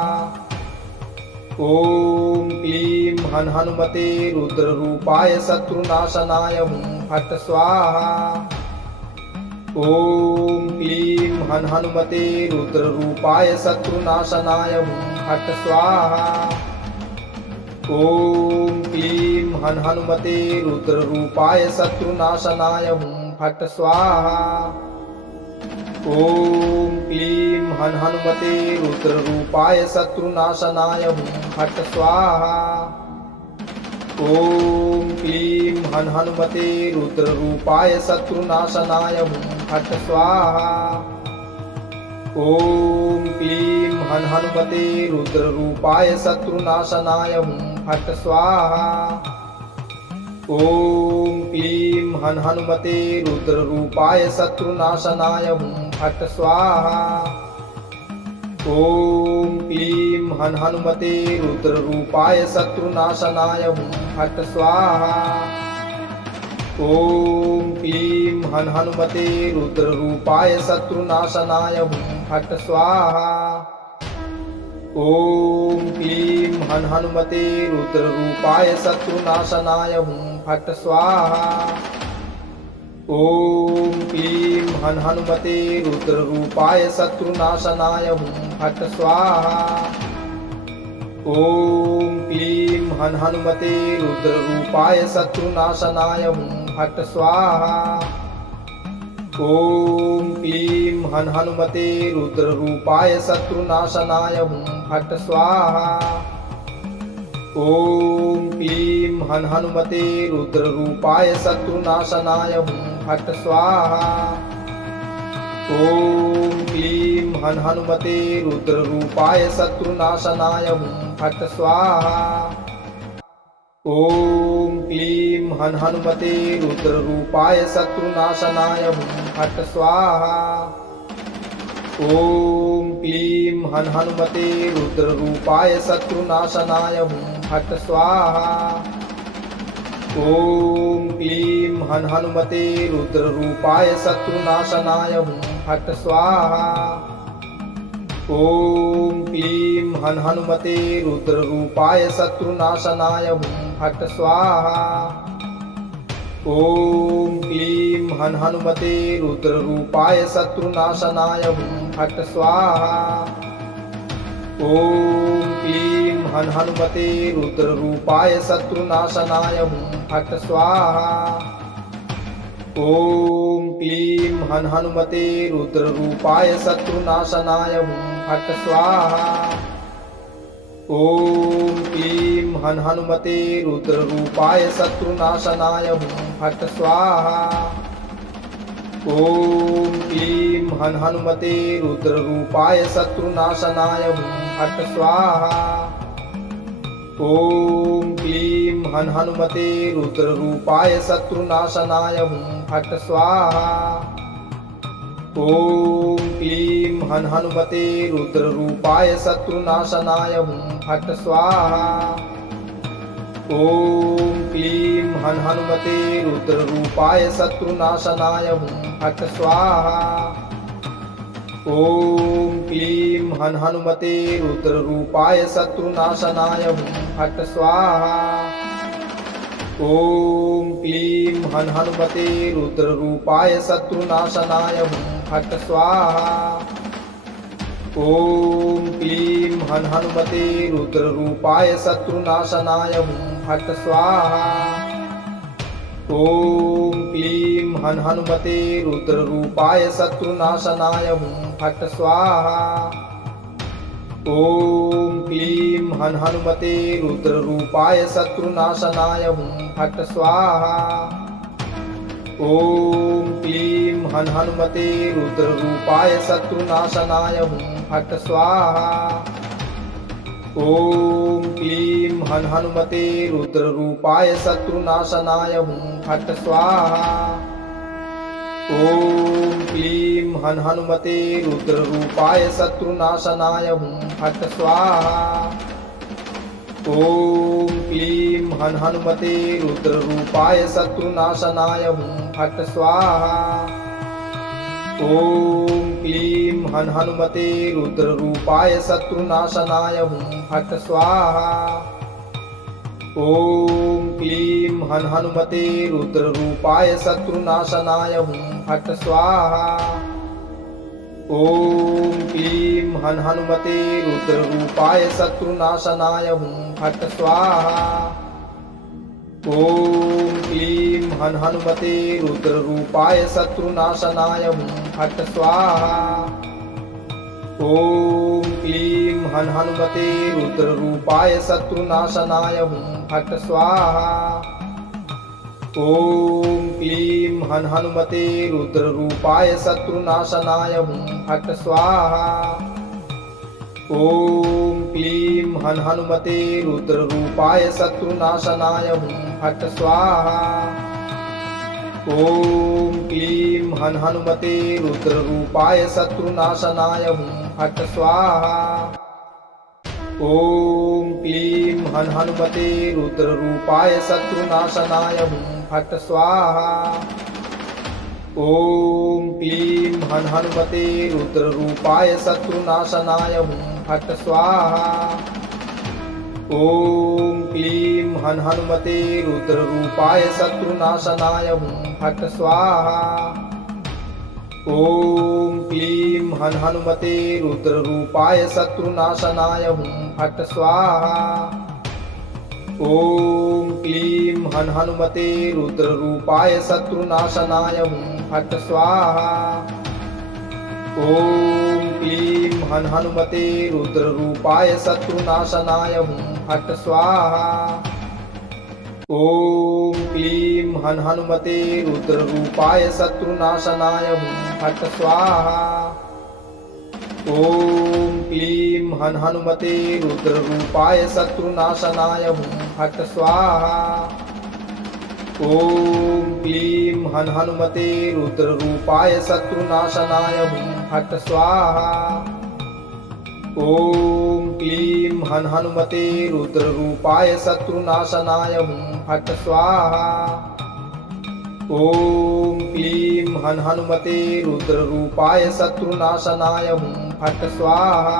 ॐ क्लीं हन् हनुमते रुद्ररूपाय शत्रुनाशनाय हुं फट् स्वाहा। ॐ क्लीं हन् हनुमते रुद्ररूपाय शत्रुनाशनाय हुं फट् स्वाहा। ॐ क्लीं हन् हनुमते रुद्ररूपाय शत्रुनाशनाय हुं फट् स्वाहा। ॐ क्लीं हन् हनुमते रुद्ररूपाय शत्रुनाशनाय हुं फट् स्वाहा। ॐ क्लीं हन् हनुमते रुद्ररूपाय शत्रुनाशनाय हुं फट् स्वाहा। ॐ क्लीं हन् हनुमते रुद्ररूपाय शत्रुनाशनाय हुं फट् स्वाहा। ॐ क्लीं हन् हनुमते रुद्ररूपाय शत्रुनाशनाय हुं फट् स्वाहा। ॐ क्लीं हन् हनुमते रुद्ररूपाय शत्रुनाशनाय हुं फट् स्वाहा। ॐ क्लीं हन् हनुमते रुद्ररूपाय शत्रुनाशनाय हुं फट् स्वाहा। ॐ क्लीं हन् हनुमते रुद्ररूपाय शत्रुनाशनाय हुं फट् स्वाहा। ॐ क्लीं हन् हनुमते रुद्ररूपाय शत्रुनाशनाय हुं फट् स्वाहा। ॐ क्लीं हन् हनुमते रुद्ररूपाय शत्रुनाशनाय हुं फट् स्वाहा। ॐ क्लीं हन् हनुमते रुद्ररूपाय शत्रुनाशनाय हुं फट् स्वाहा। ॐ क्लीं हन् हनुमते रुद्ररूपाय शत्रुनाशनाय हुं फट् स्वाहा। ॐ क्लीं हन् हनुमते रुद्ररूपाय शत्रुनाशनाय हुं फट् स्वाहा। ॐ क्लीं हन् हनुमते रुद्ररूपाय शत्रुनाशनाय हुं फट् स्वाहा। ॐ क्लीं हन् हनुमते रुद्ररूपाय शत्रुनाशनाय हुं फट् स्वाहा। ॐ क्लीं हन् हनुमते रुद्ररूपाय शत्रुनाशनाय हुं फट् स्वाहा। ॐ क्लीं हन् हनुमते रुद्ररूपाय शत्रुनाशनाय हुं फट् स्वाहा। ॐ क्लीं हन् हनुमते रुद्ररूपाय शत्रुनाशनाय हुं फट् स्वाहा। ॐ क्लीं हन् हनुमते रुद्ररूपाय शत्रुनाशनाय हुं फट् स्वाहा। ॐ क्लीं हन् हनुमते रुद्ररूपाय शत्रुनाशनाय हुं फट् स्वाहा। ॐ क्लीं हन् हनुमते रुद्ररूपाय शत्रुनाशनाय हुं फट् स्वाहा। ॐ क्लीं हन् हनुमते रुद्ररूपाय शत्रुनाशनाय हुं फट् स्वाहा। ॐ क्लीं हन् हनुमते रुद्ररूपाय शत्रुनाशनाय हुं फट् स्वाहा। ॐ क्लीं हन् हनुमते रुद्ररूपाय शत्रुनाशनाय हुं फट् स्वाहा। ॐ क्लीं हन् हनुमते रुद्ररूपाय शत्रुनाशनाय हुं फट् स्वाहा। ॐ क्लीं हन् हनुमते रुद्ररूपाय शत्रुनाशनाय हुं फट् स्वाहा। ॐ क्लीं हन् हनुमते रुद्ररूपाय शत्रुनाशनाय हुं फट् स्वाहा। ॐ क्लीं हन् हनुमते रुद्ररूपाय शत्रुनाशनाय हुं फट् स्वाहा। ॐ क्लीं हन् हनुमते रुद्ररूपाय शत्रुनाशनाय हुं फट् स्वाहा। ॐ क्लीं हन् हनुमते रुद्ररूपाय शत्रुनाशनाय हुं फट् स्वाहा। ॐ क्लीं हन् हनुमते रुद्ररूपाय शत्रुनाशनाय हुं फट् स्वाहा। ॐ क्लीं हन् हनुमते रुद्ररूपाय शत्रुनाशनाय हुं फट् स्वाहा। ॐ क्लीं हन् हनुमते रुद्ररूपाय शत्रुनाशनाय हुं फट् स्वाहा। ॐ क्लीं हन् हनुमते रुद्ररूपाय शत्रुनाशनाय हुं फट् स्वाहा। ॐ क्लीं हन् हनुमते रुद्ररूपाय शत्रुनाशनाय हुं फट् स्वाहा। ॐ क्लीं हन् हनुमते रुद्ररूपाय शत्रुनाशनाय हुं फट् स्वाहा। ॐ क्लीं हन् हनुमते रुद्ररूपाय शत्रुनाशनाय हुं फट् स्वाहा। ॐ क्लीं हन् हनुमते रुद्ररूपाय शत्रुनाशनाय हुं फट् स्वाहा। ॐ क्लीं हन् हनुमते रुद्ररूपाय शत्रुनाशनाय हुं फट् स्वाहा। ॐ क्लीं हन् हनुमते रुद्ररूपाय शत्रुनाशनाय हुं फट् स्वाहा। ॐ क्लीं हन् हनुमते रुद्ररूपाय शत्रुनाशनाय हुं फट् स्वाहा। ॐ क्लीं हन् हनुमते रुद्ररूपाय शत्रुनाशनाय हुं फट् स्वाहा। ॐ क्लीं हन् हनुमते रुद्ररूपाय शत्रुनाशनाय हुं फट् स्वाहा। ॐ क्लीं हन् हनुमते रुद्ररूपाय शत्रुनाशनाय हुं फट् स्वाहा। ॐ क्लीं हन् हनुमते रुद्ररूपाय शत्रुनाशनाय हुं फट् स्वाहा। ॐ क्लीं हन् हनुमते रुद्ररूपाय शत्रुनाशनाय हुं फट् स्वाहा। ॐ क्लीं हन् हनुमते रुद्ररूपाय शत्रुनाशनाय हुं फट् स्वाहा। ॐ क्लीं हन् हनुमते रुद्ररूपाय शत्रुनाशनाय हुं फट् स्वाहा। ॐ क्लीं हन् हनुमते रुद्ररूपाय शत्रुनाशनाय हुं फट् स्वाहा। ॐ क्लीं हन् हनुमते रुद्ररूपाय शत्रुनाशनाय हुं फट् स्वाहा। ॐ क्लीं हन् हनुमते रुद्ररूपाय शत्रुनाशनाय हुं फट् स्वाहा। ॐ क्लीं हन् हनुमते रुद्ररूपाय शत्रुनाशनाय हुं फट् स्वाहा। ॐ क्लीं हन् हनुमते रुद्ररूपाय शत्रुनाशनाय हुं फट् स्वाहा।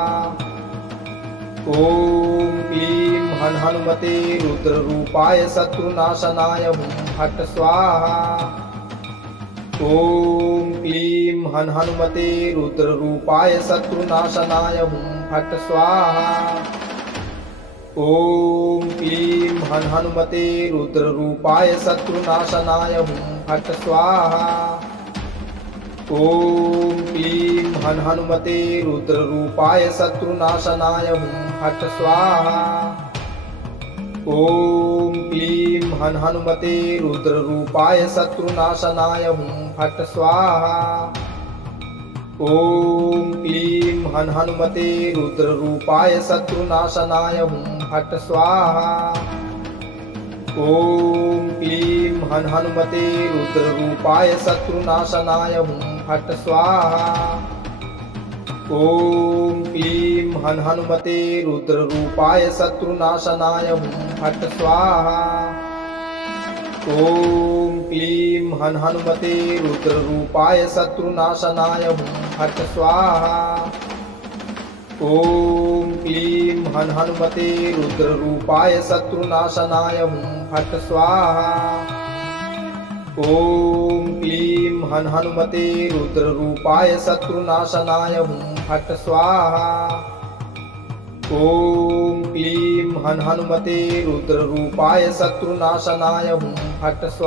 ॐ क्लीं हन् हनुमते रुद्ररूपाय शत्रुनाशनाय हुं फट् स्वाहा। ॐ क्लीं हन् हनुमते रुद्ररूपाय शत्रुनाशनाय हुं फट् स्वाहा। ॐ क्लीं हन् हनुमते रुद्ररूपाय शत्रुनाशनाय हुं फट् स्वाहा। ॐ क्लीं हन् हनुमते रुद्ररूपाय शत्रुनाशनाय हुं फट् स्वाहा। ॐ क्लीं हन् हनुमते रुद्ररूपाय शत्रुनाशनाय हुं फट् स्वाहा। ॐ क्लीं हन् हनुमते रुद्ररूपाय शत्रुनाशनाय हुं फट् स्वाहा। ॐ क्लीं हन् हनुमते रुद्ररूपाय शत्रुनाशनाय हुं फट् स्वाहा। ॐ क्लीं हन् हनुमते रुद्ररूपाय शत्रुनाशनाय हुं फट् स्वाहा। ॐ क्लीं हन् हनुमते रुद्ररूपाय शत्रुनाशनाय हुं फट् स्वाहा। ॐ क्लीं हन् हनुमते रुद्ररूपाय शत्रुनाशनाय हुं फट् स्वाहा। ॐ क्लीं हन् हनुमते रुद्ररूपाय शत्रुनाशनाय हुं फट् स्वाहा। ॐ क्लीं हन् हनुमते रुद्ररूपाय शत्रुनाशनाय हुं फट् स्वाहा।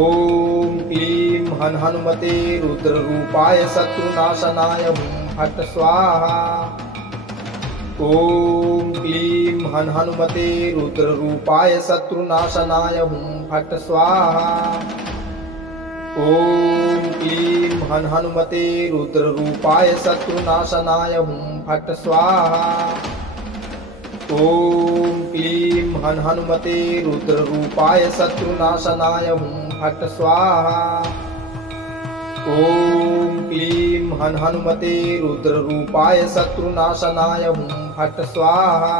ॐ क्लीं हन् हनुमते रुद्ररूपाय शत्रुनाशनाय हुं फट् स्वाहा। ॐ क्लीं हन् हनुमते रुद्ररूपाय शत्रुनाशनाय हुं फट् स्वाहा। ॐ क्लीं हन् हनुमते रुद्ररूपाय शत्रुनाशनाय हुं फट् स्वाहा। ॐ क्लीं हन् हनुमते रुद्ररूपाय शत्रुनाशनाय हुं फट् स्वाहा। ॐ क्लीं हन् हनुमते रुद्ररूपाय शत्रुनाशनाय हुं फट् स्वाहा।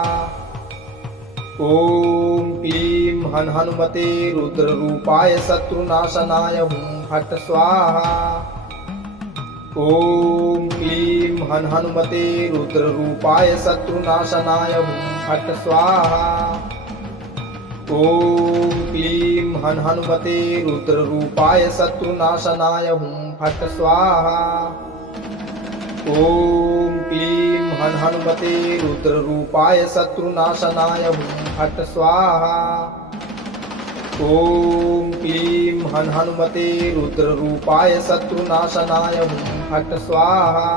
ॐ क्लीं हन् हनुमते रुद्ररूपाय शत्रुनाशनाय हुं फट् स्वाहा। ॐ क्लीं हन् हनुमते रुद्ररूपाय शत्रुनाशनाय हुं फट् स्वाहा। ॐ क्लीं हन् हनुमते रुद्ररूपाय शत्रुनाशनाय हुं फट् स्वाहा। ॐ क्लीं हन् हनुमते रुद्ररूपाय शत्रुनाशनाय हुं फट् स्वाहा। ॐ क्लीं हन् हनुमते रुद्ररूपाय शत्रुनाशनाय हुं फट् स्वाहा।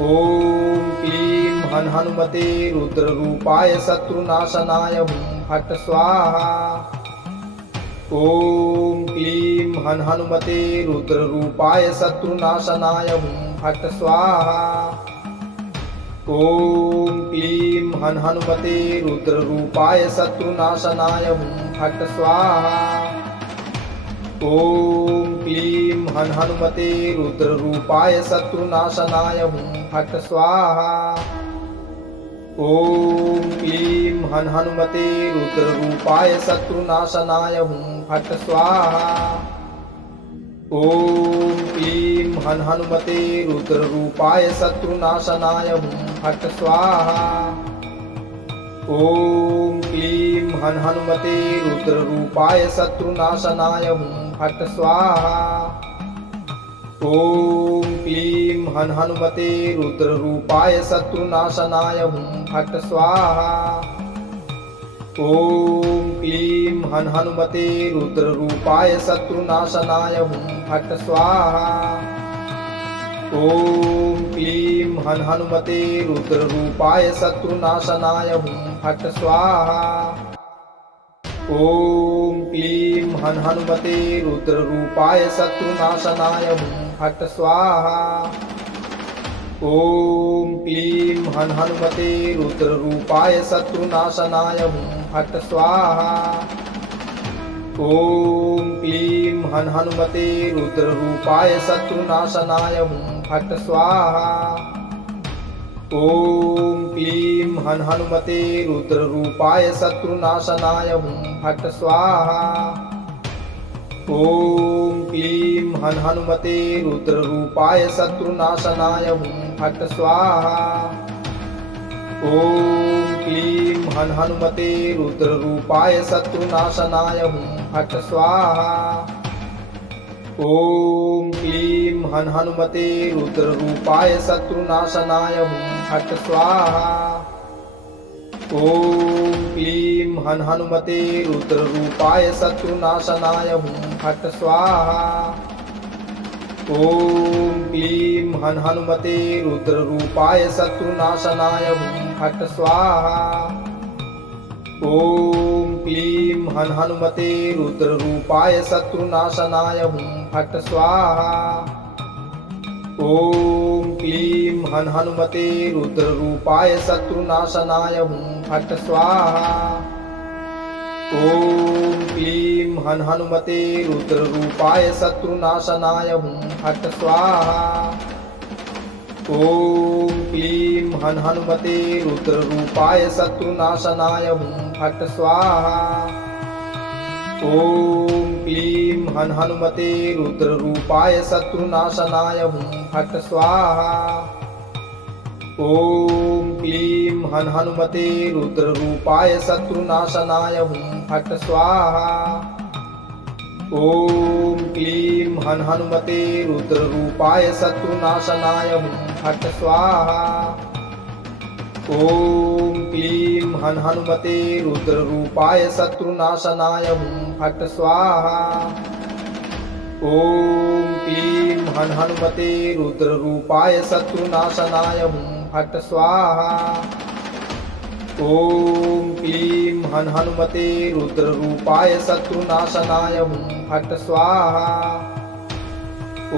ॐ क्लीं हन् हनुमते रुद्ररूपाय शत्रुनाशनाय हुं फट् स्वाहा। ॐ क्लीं हन् हनुमते रुद्ररूपाय शत्रुनाशनाय हुं फट् स्वाहा। ॐ क्लीं हन् हनुमते रुद्ररूपाय शत्रुनाशनाय हुं फट् स्वाहा। ॐ क्लीं हन् हनुमते रुद्ररूपाय शत्रुनाशनाय हुं फट् स्वाहा। ॐ क्लीं हन् हनुमते रुद्ररूपाय शत्रुनाशनाय हुं फट् स्वाहा। ॐ क्लीं हन् हनुमते रुद्ररूपाय शत्रुनाशनाय हुं फट् स्वाहा। ॐ क्लीं हन् हनुमते रुद्ररूपाय शत्रुनाशनाय हुं फट् स्वाहा। ॐ क्लीं हन् हनुमते रुद्ररूपाय शत्रुनाशनाय हुं फट् स्वाहा। ॐ क्लीं हन् हनुमते रुद्ररूपाय शत्रुनाशनाय हुं फट् स्वाहा। ॐ क्लीं हन् हनुमते रुद्ररूपाय शत्रुनाशनाय हुं फट् स्वाहा। ॐ क्लीं हन् हनुमते रुद्ररूपाय शत्रुनाशनाय हुं फट् स्वाहा। ॐ क्लीं हन् हनुमते रुद्ररूपाय शत्रुनाशनाय हुं फट् स्वाहा। ॐ क्लीं हन् हनुमते रुद्ररूपाय शत्रुनाशनाय हुं फट् स्वाहा। ॐ क्लीं हन् हनुमते रुद्ररूपाय शत्रुनाशनाय हुं फट् स्वाहा। ॐ क्लीं हन् हनुमते रुद्ररूपाय शत्रुनाशनाय हुं फट् स्वाहा। ॐ क्लीं हन् हनुमते रुद्ररूपाय शत्रुनाशनाय हुं फट् स्वाहा। ॐ क्लीं हन् हनुमते रुद्ररूपाय शत्रुनाशनाय हुं फट् स्वाहा। ॐ क्लीं हन् हनुमते रुद्ररूपाय शत्रुनाशनाय हुं फट् स्वाहा। ॐ क्लीं हन् हनुमते रुद्ररूपाय शत्रुनाशनाय हुं फट् स्वाहा। ॐ क्लीं हन् हनुमते रुद्ररूपाय शत्रुनाशनाय हुं फट् स्वाहा। ॐ क्लीं हन् हनुमते रुद्ररूपाय शत्रुनाशनाय हुं फट् स्वाहा। ॐ क्लीं हन् हनुमते रुद्ररूपाय शत्रुनाशनाय हुं फट् स्वाहा। ॐ क्लीं हन् हनुमते रुद्ररूपाय शत्रुनाशनाय हुं फट् स्वाहा। ॐ क्लीं हन् हनुमते रुद्ररूपाय शत्रुनाशनाय हुं फट् स्वाहा। ॐ क्लीं हन् हनुमते रुद्ररूपाय शत्रुनाशनाय हुं फट् स्वाहा। ॐ क्लीं हन् हनुमते रुद्ररूपाय शत्रुनाशनाय हुं फट् स्वाहा। ॐ क्लीं हन् हनुमते रुद्ररूपाय शत्रुनाशनाय हुं फट् स्वाहा। ॐ क्लीं हन् हनुमते रुद्ररूपाय शत्रुनाशनाय हुं फट् स्वाहा। ॐ क्लीं हन् हनुमते रुद्ररूपाय शत्रुनाशनाय हुं फट् स्वाहा।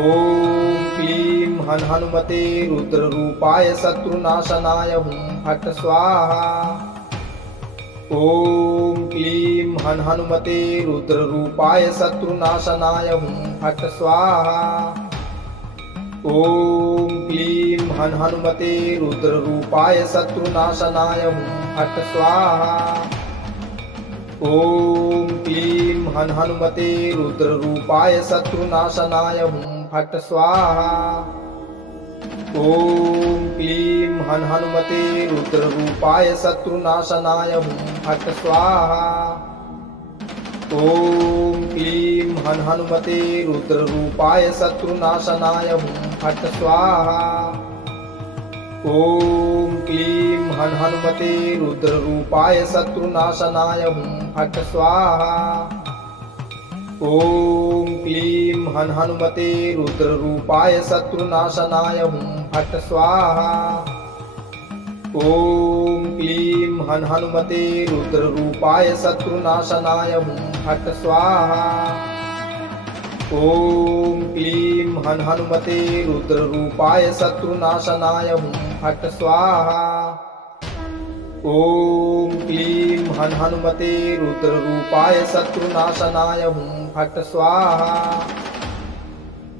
ॐ क्लीं हन् हनुमते रुद्ररूपाय शत्रुनाशनाय हुं फट् स्वाहा। ॐ क्लीं हन् हनुमते रुद्ररूपाय शत्रुनाशनाय हुं फट् स्वाहा। ॐ क्लीं हन् हनुमते रुद्ररूपाय शत्रुनाशनाय हुं फट् स्वाहा। ॐ क्लीं हन् हनुमते रुद्ररूपाय शत्रुनाशनाय हुं फट् स्वाहा। ॐ क्लीं हन् हनुमते रुद्ररूपाय शत्रुनाशनाय हुं फट् स्वाहा। ॐ क्लीं हन् हनुमते रुद्ररूपाय शत्रुनाशनाय हुं फट् स्वाहा। ॐ क्लीं हन् हनुमते रुद्ररूपाय शत्रुनाशनाय हुं फट् स्वाहा। ॐ क्लीं हन् हनुमते रुद्ररूपाय शत्रुनाशनाय हुं फट् स्वाहा। ॐ क्लीं हन् हनुमते रुद्ररूपाय शत्रुनाशनाय हुं फट् स्वाहा। ॐ क्लीं हन् हनुमते रुद्ररूपाय शत्रुनाशनाय हुं फट् स्वाहा। ॐ क्लीं हन् हनुमते रुद्ररूपाय शत्रुनाशनाय हुं फट् स्वाहा।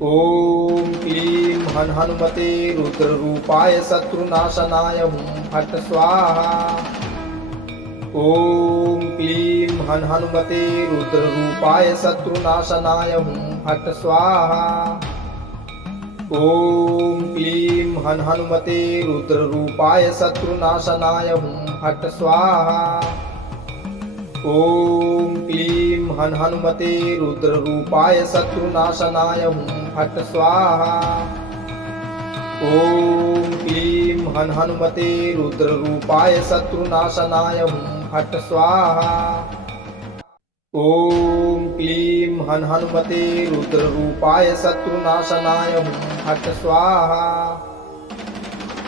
ॐ क्लीं हन् हनुमते रुद्ररूपाय शत्रुनाशनाय हुं फट् स्वाहा। ॐ क्लीं हन् हनुमते रुद्ररूपाय शत्रुनाशनाय हुं फट् स्वाहा। ॐ क्लीं हन् हनुमते रुद्ररूपाय शत्रुनाशनाय हुं फट् स्वाहा। ॐ क्लीं हन् हनुमते रुद्ररूपाय शत्रुनाशनाय हुं फट् स्वाहा। ॐ क्लीं हन् हनुमते रुद्ररूपाय शत्रुनाशनाय हुं फट् स्वाहा। ॐ क्लीं हन् हनुमते रुद्ररूपाय शत्रुनाशनाय हुं फट् स्वाहा।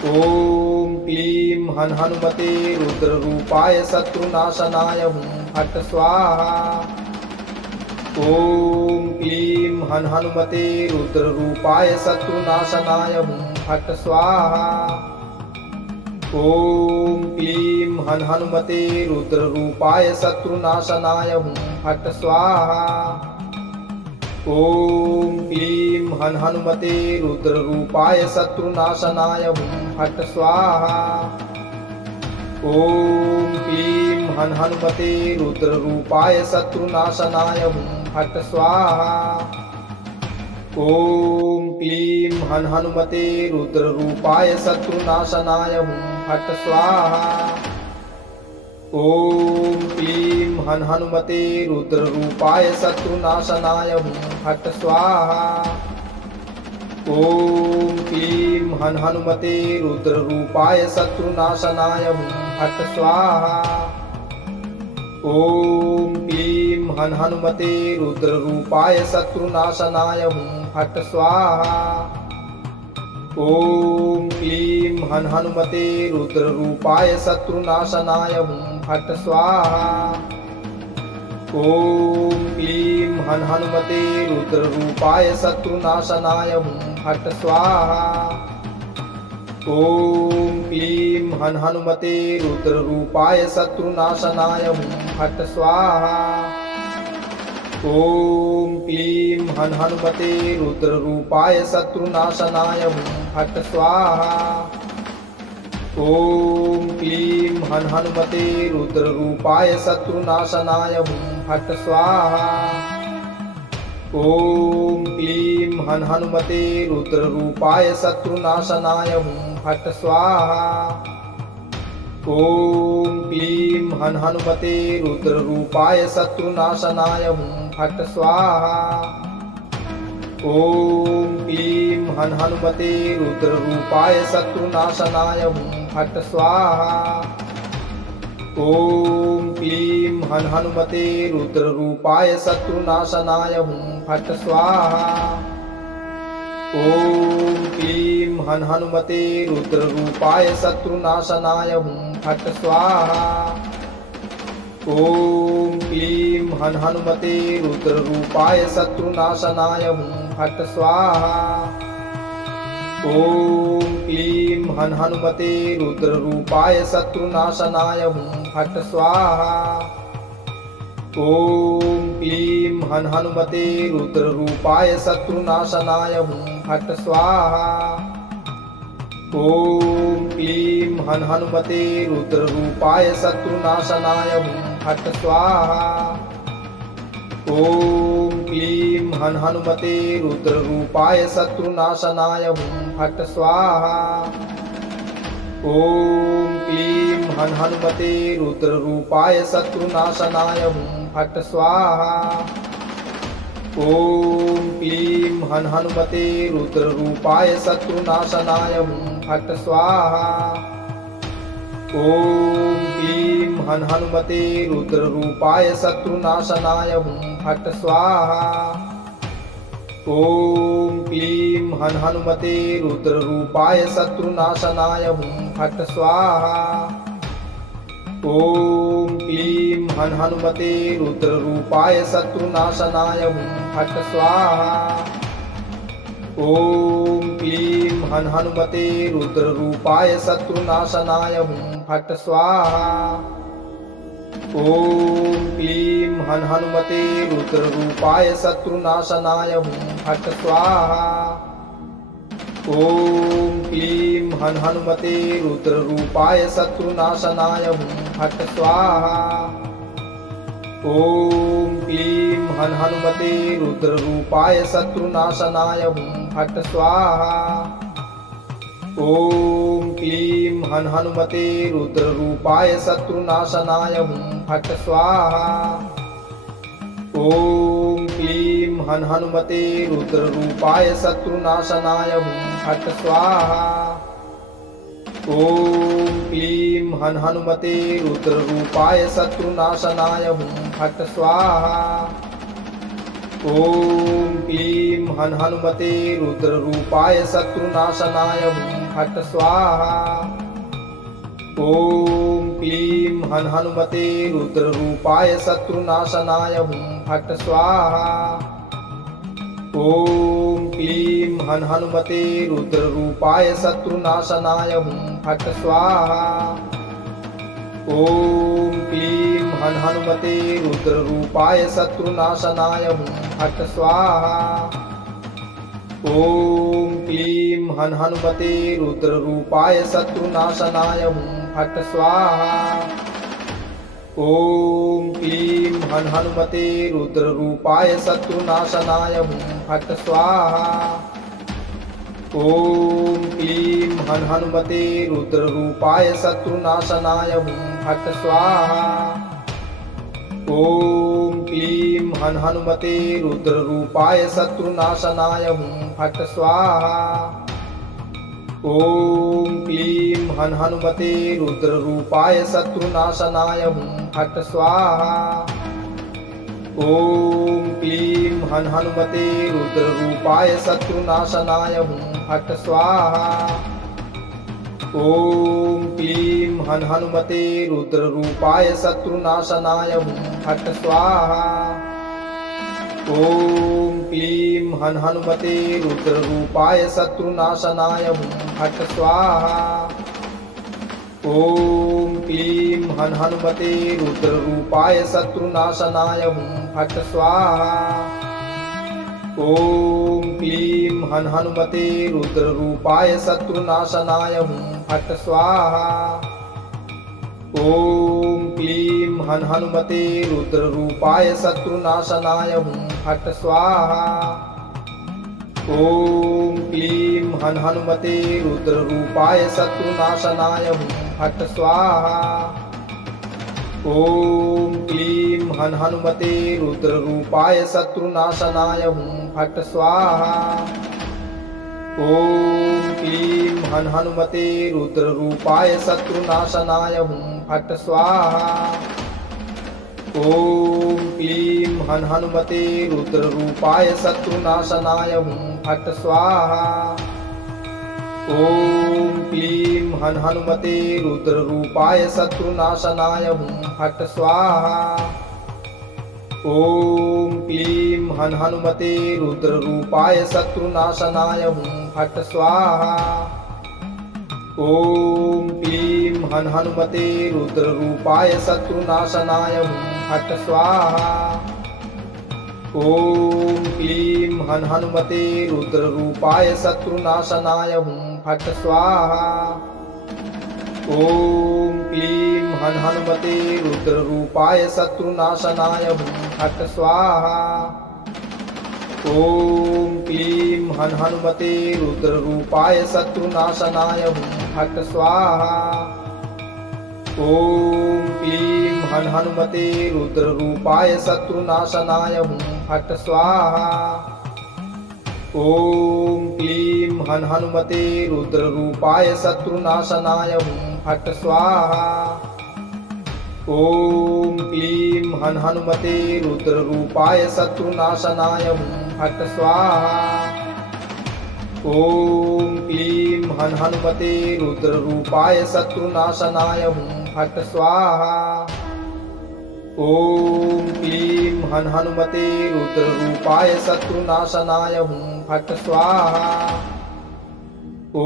ॐ क्लीं हन् हनुमते रुद्ररूपाय शत्रुनाशनाय हुं फट् स्वाहा। ॐ क्लीं हन् हनुमते रुद्ररूपाय शत्रुनाशनाय हुं फट् स्वाहा। ॐ क्लीं हन् हनुमते रुद्ररूपाय शत्रुनाशनाय हुं फट् स्वाहा। ॐ क्लीं हन् हनुमते रुद्ररूपाय शत्रुनाशनाय हुं फट् स्वाहा। ॐ क्लीं हन् हनुमते रुद्ररूपाय शत्रुनाशनाय हुं फट् स्वाहा। ॐ क्लीं हन् हनुमते रुद्ररूपाय शत्रुनाशनाय हुं फट् स्वाहा। ॐ क्लीं हन् हनुमते रुद्ररूपाय शत्रुनाशनाय हुं फट् स्वाहा। ॐ क्लीं हन् हनुमते रुद्ररूपाय शत्रुनाशनाय हुं फट् स्वाहा। ॐ क्लीं हन् हनुमते रुद्ररूपाय शत्रुनाशनाय हुं फट् स्वाहा। ॐ क्लीं हन् हनुमते रुद्ररूपाय शत्रुनाशनाय हुं फट् स्वाहा। ॐ क्लीं हन् हनुमते रुद्ररूपाय शत्रुनाशनाय हुं फट् स्वाहा। ॐ क्लीं हन् हनुमते रुद्ररूपाय शत्रुनाशनाय हुं फट् स्वाहा। ॐ क्लीं हन् हनुमते रुद्ररूपाय शत्रुनाशनाय हुं फट् स्वाहा। ॐ क्लीं हन् हनुमते रुद्ररूपाय शत्रुनाशनाय हुं फट् स्वाहा। ॐ क्लीं हन् हनुमते रुद्ररूपाय शत्रुनाशनाय हुं फट् स्वाहा। ॐ क्लीं हन् हनुमते रुद्ररूपाय शत्रुनाशनाय हुं फट् स्वाहा। ॐ क्लीं हन् हनुमते रुद्ररूपाय शत्रुनाशनाय हुं फट् स्वाहा। ॐ क्लीं हन् हनुमते रुद्ररूपाय शत्रुनाशनाय हुं फट् स्वाहा। ॐ क्लीं हन् हनुमते रुद्ररूपाय शत्रुनाशनाय हुं फट् स्वाहा। ॐ क्लीं हन् हनुमते रुद्ररूपाय शत्रुनाशनाय हुं फट् स्वाहा। ॐ क्लीं हन् हनुमते रुद्ररूपाय शत्रुनाशनाय हुं फट् स्वाहा। ॐ क्लीं हन् हनुमते रुद्ररूपाय शत्रुनाशनाय हुं फट् स्वाहा। ॐ क्लीं हन् हनुमते रुद्ररूपाय शत्रुनाशनाय हुं फट् स्वाहा। ॐ क्लीं हन् हनुमते रुद्ररूपाय शत्रुनाशनाय हुं फट् स्वाहा। ॐ क्लीं हन् हनुमते रुद्ररूपाय शत्रुनाशनाय हुं फट् स्वाहा। ॐ क्लीं हन् हनुमते रुद्ररूपाय शत्रुनाशनाय हुं फट् स्वाहा। ॐ क्लीं हन् हनुमते रुद्ररूपाय शत्रुनाशनाय हुं फट् स्वाहा। ॐ क्लीं हन् हनुमते रुद्ररूपाय शत्रुनाशनाय हुं फट् स्वाहा। ॐ क्लीं हन् हनुमते रुद्ररूपाय शत्रुनाशनाय हुं फट् स्वाहा। ॐ क्लीं हन् हनुमते रुद्ररूपाय शत्रुनाशनाय हुं फट् स्वाहा। ॐ क्लीं हन् हनुमते रुद्ररूपाय शत्रुनाशनाय हुं फट् स्वाहा। ॐ क्लीं हन् हनुमते रुद्ररूपाय शत्रुनाशनाय हुं फट् स्वाहा। ॐ क्लीं हन् हनुमते रुद्ररूपाय शत्रुनाशनाय हुं फट् स्वाहा। ॐ क्लीं हन् हनुमते रुद्ररूपाय शत्रुनाशनाय हुं फट् स्वाहा। ॐ क्लीं हन् हनुमते रुद्ररूपाय शत्रुनाशनाय हुं फट् स्वाहा। ॐ क्लीं हन् हनुमते रुद्ररूपाय शत्रुनाशनाय हुं फट् स्वाहा। ॐ क्लीं हन् हनुमते रुद्ररूपाय शत्रुनाशनाय हुं फट् स्वाहा। ॐ क्लीं हन् हनुमते रुद्ररूपाय शत्रुनाशनाय हुं फट् स्वाहा। ॐ क्लीं हन् हनुमते रुद्ररूपाय शत्रुनाशनाय हुं फट् स्वाहा। ॐ क्लीं हन् हनुमते रुद्ररूपाय शत्रुनाशनाय हुं फट् स्वाहा। ॐ क्लीं हन् हनुमते रुद्ररूपाय शत्रुनाशनाय हुं फट् स्वाहा। ॐ क्लीं हन् हनुमते रुद्ररूपाय शत्रुनाशनाय हुं फट् स्वाहा। ॐ क्लीं हन् हनुमते रुद्ररूपाय शत्रुनाशनाय हुं फट् स्वाहा। ॐ क्लीं हन् हनुमते रुद्ररूपाय शत्रुनाशनाय हुं फट् स्वाहा। ॐ क्लीं हन् हनुमते रुद्ररूपाय शत्रुनाशनाय हुं फट् स्वाहा। ॐ क्लीं हन् हनुमते रुद्ररूपाय शत्रुनाशनाय हुं फट् स्वाहा। ॐ क्लीं हन् हनुमते रुद्ररूपाय शत्रुनाशनाय हुं फट् स्वाहा। ॐ क्लीं हन् हनुमते रुद्ररूपाय शत्रुनाशनाय हुं फट् स्वाहा। ॐ क्लीं हन् हनुमते रुद्ररूपाय शत्रुनाशनाय हुं फट् स्वाहा। ॐ क्लीं हन् हनुमते रुद्ररूपाय शत्रुनाशनाय हुं फट् स्वाहा। ॐ क्लीं हन् हनुमते रुद्ररूपाय शत्रुनाशनाय हुं फट् स्वाहा। ॐ क्लीं हन् हनुमते रुद्ररूपाय शत्रुनाशनाय हुं फट् स्वाहा। ॐ क्लीं हन् हनुमते रुद्ररूपाय शत्रुनाशनाय हुं फट् स्वाहा। ॐ क्लीं हन् हनुमते रुद्ररूपाय शत्रुनाशनाय हुं फट् स्वाहा। ॐ क्लीं हन् हनुमते रुद्ररूपाय शत्रुनाशनाय हुं फट् स्वाहा। ॐ क्लीं हन् हनुमते रुद्ररूपाय शत्रुनाशनाय हुं फट् स्वाहा। ॐ क्लीं हन् हनुमते रुद्ररूपाय शत्रुनाशनाय हुं फट् स्वाहा। ॐ क्लीं हन् हनुमते रुद्ररूपाय शत्रुनाशनाय हुं फट् स्वाहा। ॐ क्लीं हन् हनुमते रुद्ररूपाय शत्रुनाशनाय हुं फट् स्वाहा। ॐ क्लीं हन् हनुमते रुद्ररूपाय शत्रुनाशनाय हुं फट् स्वाहा। ॐ क्लीं हन् हनुमते रुद्ररूपाय शत्रुनाशनाय हुं फट् स्वाहा। ॐ क्लीं हन् हनुमते रुद्ररूपाय शत्रुनाशनाय हुं फट् स्वाहा। ॐ क्लीं हन् हनुमते रुद्ररूपाय शत्रुनाशनाय हुं फट् स्वाहा। ॐ क्लीं हन् हनुमते रुद्ररूपाय शत्रुनाशनाय हुं फट् स्वाहा। ॐ क्लीं हन् हनुमते रुद्ररूपाय शत्रुनाशनाय हुं फट् स्वाहा। ॐ क्लीं हन् हनुमते रुद्ररूपाय शत्रुनाशनाय हुं फट् स्वाहा। ॐ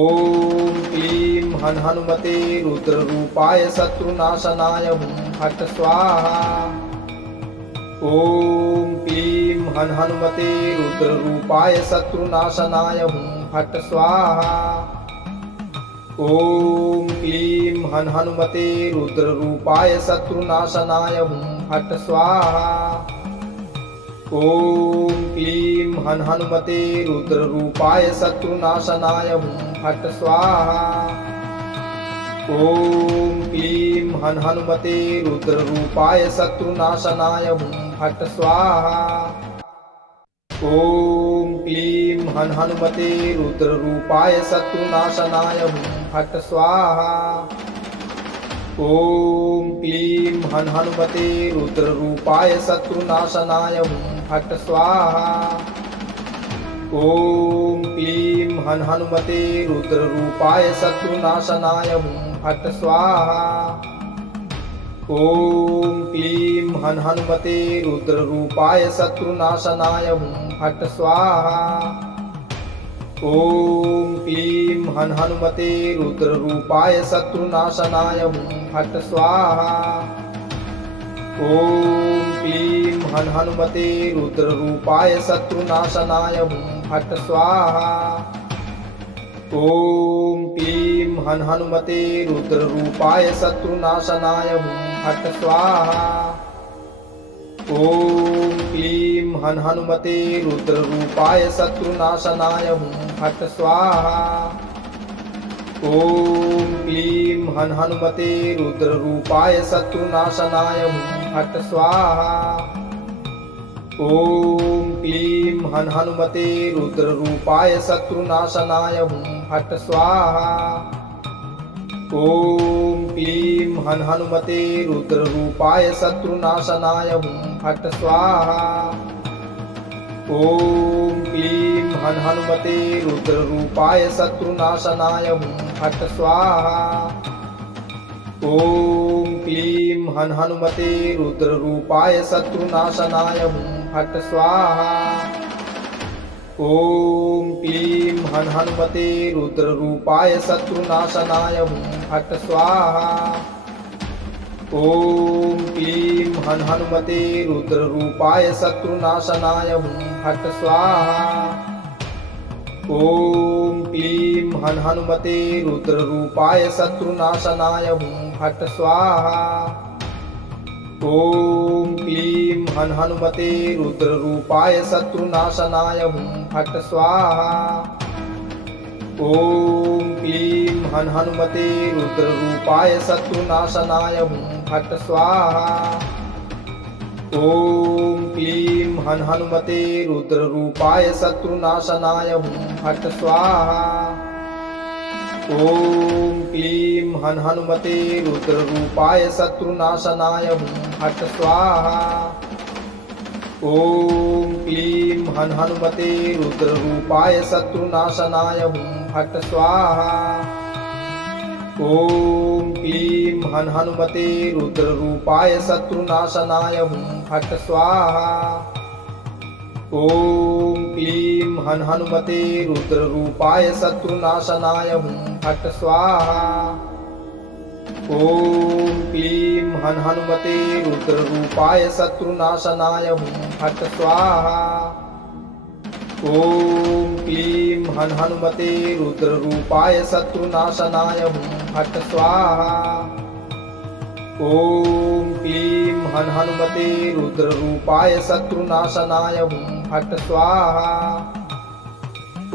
क्लीं हन् हनुमते रुद्ररूपाय शत्रुनाशनाय हुं फट् स्वाहा। ॐ क्लीं हन् हनुमते रुद्ररूपाय शत्रुनाशनाय हुं फट् स्वाहा। ॐ क्लीं हन् हनुमते रुद्ररूपाय शत्रुनाशनाय हुं फट् स्वाहा। ॐ क्लीं हन् हनुमते रुद्ररूपाय शत्रुनाशनाय हुं फट् स्वाहा। ॐ क्लीं हन् हनुमते रुद्ररूपाय शत्रुनाशनाय हुं फट् स्वाहा। ॐ क्लीं हन् हनुमते रुद्ररूपाय शत्रुनाशनाय हुं फट् स्वाहा। ॐ क्लीं हन् हनुमते रुद्ररूपाय शत्रुनाशनाय हुं फट् स्वाहा। ॐ क्लीं हन् हनुमते रुद्ररूपाय शत्रुनाशनाय हुं फट् स्वाहा। ॐ क्लीं हन् हनुमते रुद्ररूपाय शत्रुनाशनाय हुं फट् स्वाहा। ॐ क्लीं हन् हनुमते रुद्ररूपाय शत्रुनाशनाय हुं फट् स्वाहा। ॐ क्लीं हन् हनुमते रुद्ररूपाय शत्रुनाशनाय हुं फट् स्वाहा। ॐ क्लीं हन् हनुमते रुद्ररूपाय शत्रुनाशनाय हुं फट् स्वाहा। ॐ क्लीं हन् हनुमते रुद्ररूपाय शत्रुनाशनाय हुं फट् स्वाहा। ॐ क्लीं हन् हनुमते रुद्ररूपाय शत्रुनाशनाय हुं फट् स्वाहा। ॐ क्लीं हन् हनुमते रुद्ररूपाय शत्रुनाशनाय हुं फट् स्वाहा। ॐ क्लीं हन् हनुमते रुद्ररूपाय शत्रुनाशनाय हुं फट् स्वाहा। ॐ क्लीं हन् हनुमते रुद्ररूपाय शत्रुनाशनाय हुं फट् स्वाहा। ॐ क्लीं हन् हनुमते रुद्ररूपाय शत्रुनाशनाय हुं फट् स्वाहा। ॐ क्लीं हन् हनुमते रुद्ररूपाय शत्रुनाशनाय हुं फट् स्वाहा। ॐ क्लीं हन् हनुमते रुद्ररूपाय शत्रुनाशनाय हुं फट् स्वाहा। ॐ क्लीं हन् हनुमते रुद्ररूपाय शत्रुनाशनाय हुं फट् स्वाहा। ॐ क्लीं हन् हनुमते रुद्ररूपाय शत्रुनाशनाय हुं फट् स्वाहा। ॐ क्लीं हन् हनुमते रुद्ररूपाय शत्रुनाशनाय हुं फट् स्वाहा। ॐ क्लीं हन् हनुमते रुद्ररूपाय शत्रुनाशनाय हुं फट् स्वाहा। ॐ क्लीं हन् हनुमते रुद्ररूपाय शत्रुनाशनाय हुं फट् स्वाहा। ॐ क्लीं हन् हनुमते रुद्ररूपाय शत्रुनाशनाय हुं फट् स्वाहा। ॐ क्लीं हन् हनुमते रुद्ररूपाय शत्रुनाशनाय हुं फट् स्वाहा। ॐ क्लीं हन् हनुमते रुद्ररूपाय शत्रुनाशनाय हुं फट् स्वाहा। ॐ क्लीं हन् हनुमते रुद्ररूपाय शत्रुनाशनाय हुं फट् स्वाहा। ॐ क्लीं हन् हनुमते रुद्ररूपाय शत्रुनाशनाय हुं फट् स्वाहा। ॐ क्लीं हन् हनुमते रुद्ररूपाय शत्रुनाशनाय हुं फट् स्वाहा।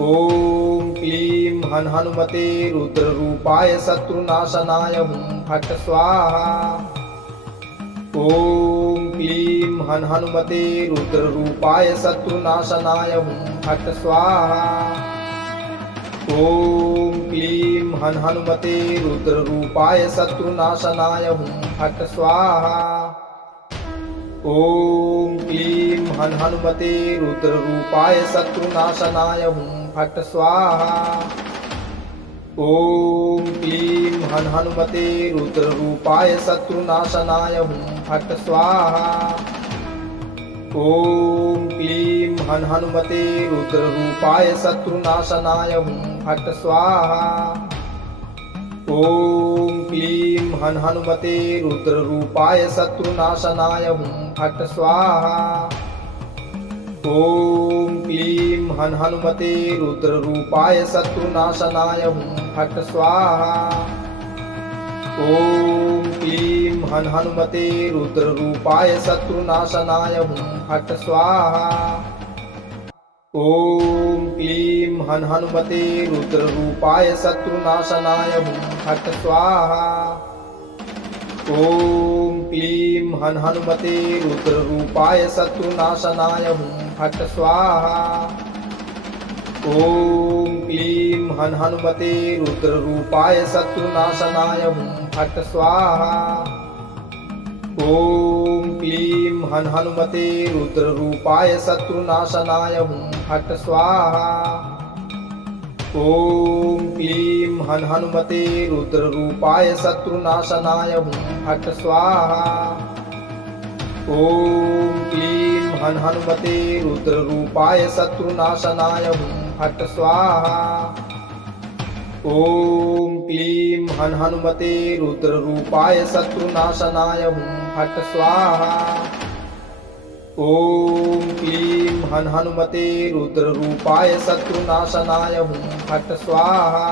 ॐ क्लीं हन् हनुमते रुद्ररूपाय शत्रुनाशनाय हुं फट् स्वाहा। ॐ क्लीं हन् हनुमते रुद्ररूपाय शत्रुनाशनाय हुं फट् स्वाहा। ॐ क्लीं हन् हनुमते रुद्ररूपाय शत्रुनाशनाय हुं फट् स्वाहा। ॐ क्लीं हन् हनुमते रुद्ररूपाय शत्रुनाशनाय हुं फट् स्वाहा। ॐ क्लीं हन् हनुमते रुद्ररूपाय शत्रुनाशनाय हुं फट् स्वाहा। ॐ क्लीं हन् हनुमते रुद्ररूपाय शत्रुनाशनाय हुं फट् स्वाहा। ॐ क्लीं हन् हनुमते रुद्ररूपाय शत्रुनाशनाय हुं फट् स्वाहा। ॐ क्लीं हन् हनुमते रुद्ररूपाय शत्रुनाशनाय हुं फट् स्वाहा। ॐ क्लीं हन् हनुमते रुद्ररूपाय शत्रुनाशनाय हुं फट् स्वाहा। ॐ क्लीं हन् हनुमते रुद्ररूपाय शत्रुनाशनाय हुं फट् स्वाहा। ॐ क्लीं हन् हनुमते रुद्ररूपाय शत्रुनाशनाय हुं फट् स्वाहा। ॐ क्लीं हन् हनुमते रुद्ररूपाय शत्रुनाशनाय हुं फट् स्वाहा। ॐ क्लीं हन् हनुमते रुद्ररूपाय शत्रुनाशनाय हुं फट् स्वाहा। ॐ क्लीं हन् हनुमते रुद्ररूपाय शत्रुनाशनाय हुं फट् स्वाहा। ॐ क्लीं हन् हनुमते रुद्ररूपाय शत्रुनाशनाय हुं फट् स्वाहा। ॐ क्लीं हन् हनुमते रुद्ररूपाय शत्रुनाशनाय हुं फट् स्वाहा। ॐ क्लीं हन् हनुमते रुद्ररूपाय शत्रुनाशनाय हुं फट् स्वाहा।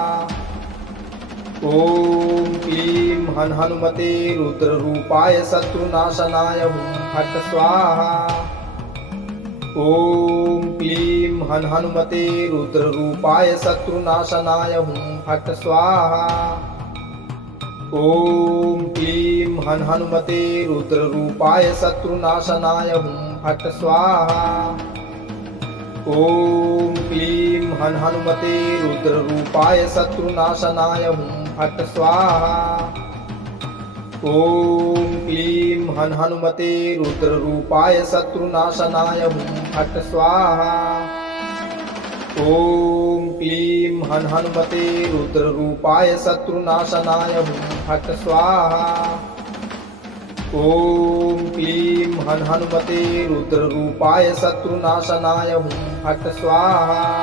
ॐ क्लीं हन् हनुमते रुद्ररूपाय शत्रुनाशनाय हुं फट् स्वाहा। ॐ क्लीं हन् हनुमते रुद्ररूपाय शत्रुनाशनाय हुं फट् स्वाहा। ॐ क्लीं हन् हनुमते रुद्ररूपाय शत्रुनाशनाय हुं फट् स्वाहा। ॐ क्लीं हन् हनुमते रुद्ररूपाय शत्रुनाशनाय हुं फट् स्वाहा। ॐ क्लीं हन् हनुमते रुद्ररूपाय शत्रुनाशनाय हुं फट् स्वाहा। ॐ क्लीं हन् हनुमते रुद्ररूपाय शत्रुनाशनाय हुं फट् स्वाहा। ॐ क्लीं हन् हनुमते रुद्ररूपाय शत्रुनाशनाय हुं फट् स्वाहा।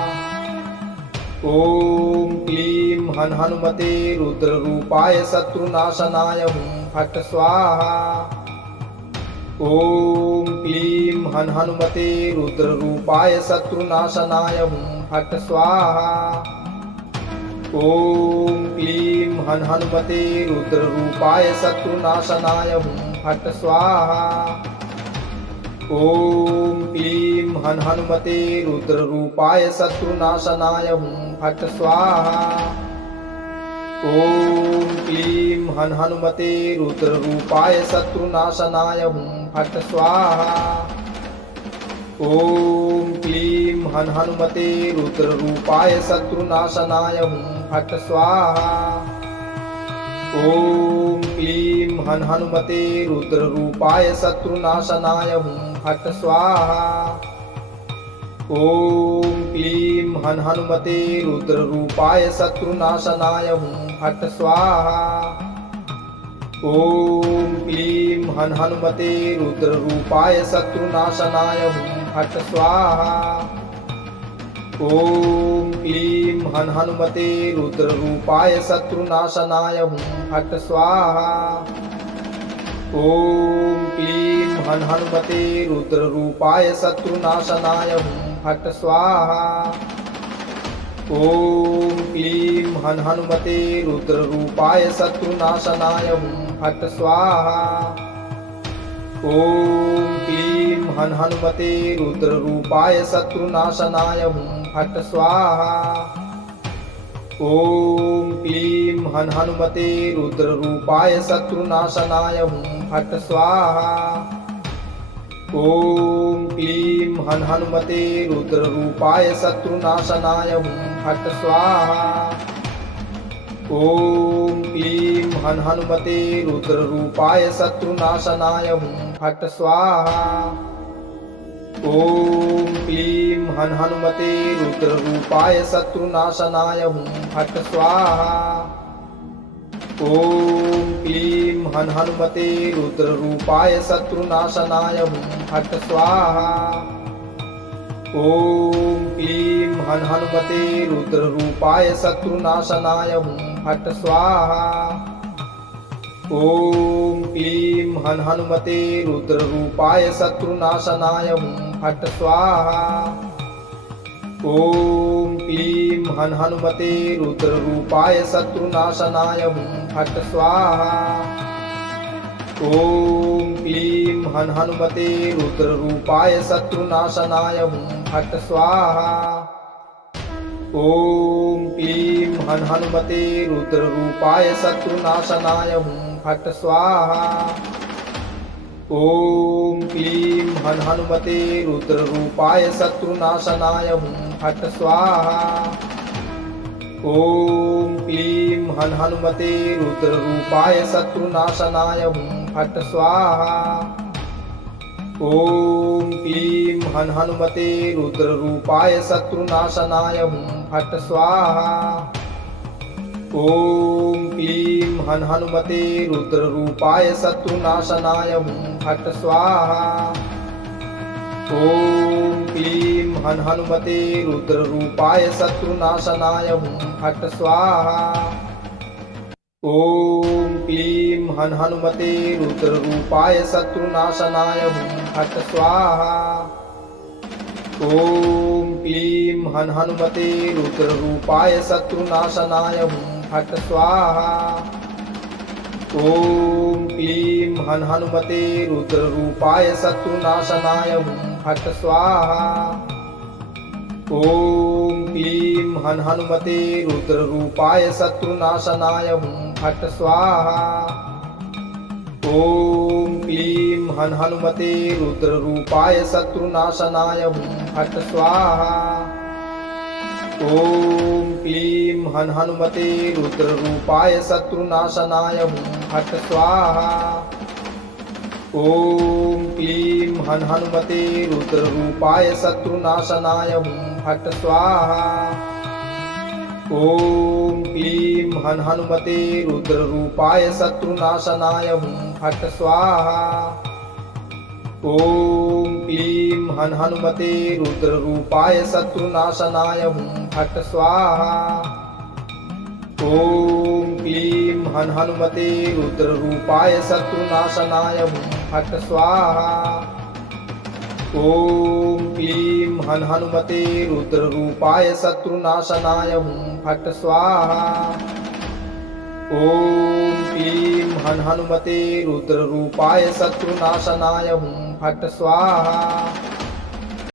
ॐ क्लीं हन् हनुमते रुद्ररूपाय शत्रुनाशनाय हुं फट् स्वाहा। ॐ क्लीं हन् हनुमते रुद्ररूपाय शत्रुनाशनाय हुं फट् स्वाहा। ॐ क्लीं हन् हनुमते रुद्ररूपाय शत्रुनाशनाय हुं फट् स्वाहा। ॐ क्लीं हन् हनुमते रुद्ररूपाय शत्रुनाशनाय हुं फट् स्वाहा। ॐ क्लीं हन् हनुमते रुद्ररूपाय शत्रुनाशनाय हुं फट् स्वाहा। ॐ क्लीं हन् हनुमते रुद्ररूपाय शत्रुनाशनाय हुं फट् स्वाहा। ॐ क्लीं हन् हनुमते रुद्ररूपाय शत्रुनाशनाय हुं फट् स्वाहा। ॐ क्लीं हन् हनुमते रुद्ररूपाय शत्रुनाशनाय हुं फट् स्वाहा। ॐ क्लीं हन् हनुमते रुद्ररूपाय शत्रुनाशनाय हुं फट् स्वाहा। ॐ क्लीं हन् हनुमते रुद्ररूपाय शत्रुनाशनाय हुं फट् स्वाहा। ॐ क्लीं हन् हनुमते रुद्ररूपाय शत्रुनाशनाय हुं फट् स्वाहा। ॐ क्लीं हन हनुमते रुद्ररूपाय शत्रुनाशनाय हुं फट् स्वाहा। ॐ क्लीं हन हनुमते रुद्ररूपाय शत्रुनाशनाय हुं फट् स्वाहा। ॐ क्लीं हन हनुमते रुद्ररूपाय शत्रुनाशनाय हुं फट् स्वाहा। ॐ क्लीं हन हनुमते रुद्ररूपाय शत्रुनाशनाय हुं फट् स्वाहा। ॐ क्लीं हन हनुमते रुद्ररूपाय शत्रुनाशनाय हुं फट् स्वाहा। ॐ क्लीं हन हनुमते रुद्ररूपाय शत्रुनाशनाय हुं फट् स्वाहा। ॐ क्लीं हन हनुमते रुद्ररूपाय शत्रुनाशनाय हुं फट् स्वाहा। ॐ क्लीं हन हनुमते रुद्ररूपाय शत्रुनाशनाय हुं फट् स्वाहा। ॐ क्लीं हन हनुमते रुद्ररूपाय शत्रुनाशनाय हुं फट् स्वाहा। ॐ क्लीं हन हनुमते रुद्ररूपाय शत्रुनाशनाय हुं फट् स्वाहा। ॐ क्लीं हन हनुमते रुद्ररूपाय शत्रुनाशनाय हुं फट् स्वाहा। ॐ क्लीं हन हनुमते रुद्ररूपाय शत्रुनाशनाय हुं फट् स्वाहा। ॐ क्लीं हन हनुमते रुद्ररूपाय शत्रुनाशनाय हुं फट् स्वाहा। ॐ क्लीं हन हनुमते रुद्ररूपाय शत्रुनाशनाय हुं फट् स्वाहा। ॐ क्लीं हन हनुमते रुद्ररूपाय शत्रुनाशनाय हुं फट् स्वाहा। ॐ क्लीं हन हनुमते रुद्ररूपाय शत्रुनाशनाय हुं फट् स्वाहा। ॐ क्लीं हन हनुमते रुद्ररूपाय शत्रुनाशनाय हुं फट् स्वाहा। ॐ क्लीं हन हनुमते रुद्ररूपाय शत्रुनाशनाय हुं फट् स्वाहा। ॐ क्लीं हन हनुमते रुद्ररूपाय शत्रुनाशनाय हुं फट् स्वाहा। ॐ क्लीं हन हनुमते रुद्ररूपाय शत्रुनाशनाय हुं फट् स्वाहा। ॐ क्लीं हन हनुमते रुद्ररूपाय शत्रुनाशनाय हुं फट् स्वाहा। ॐ क्लीं हन हनुमते रुद्ररूपाय शत्रुनाशनाय हुं फट् स्वाहा। ॐ क्लीं हन हनुमते रुद्ररूपाय शत्रुनाशनाय हुं फट् स्वाहा। ॐ क्लीं हन हनुमते रुद्ररूपाय शत्रुनाशनाय हुं फट् स्वाहा। ॐ क्लीं हन हनुमते रुद्ररूपाय शत्रुनाशनाय हुं फट् स्वाहा। ॐ क्लीं हन हनुमते रुद्ररूपाय शत्रुनाशनाय हुं फट् स्वाहा। ॐ क्लीं हन हनुमते रुद्ररूपाय शत्रुनाशनाय हुं फट् स्वाहा। ॐ क्लीं हन हनुमते रुद्ररूपाय शत्रुनाशनाय हुं फट् स्वाहा। ॐ क्लीं हन हनुमते रुद्ररूपाय शत्रुनाशनाय हुं फट् स्वाहा।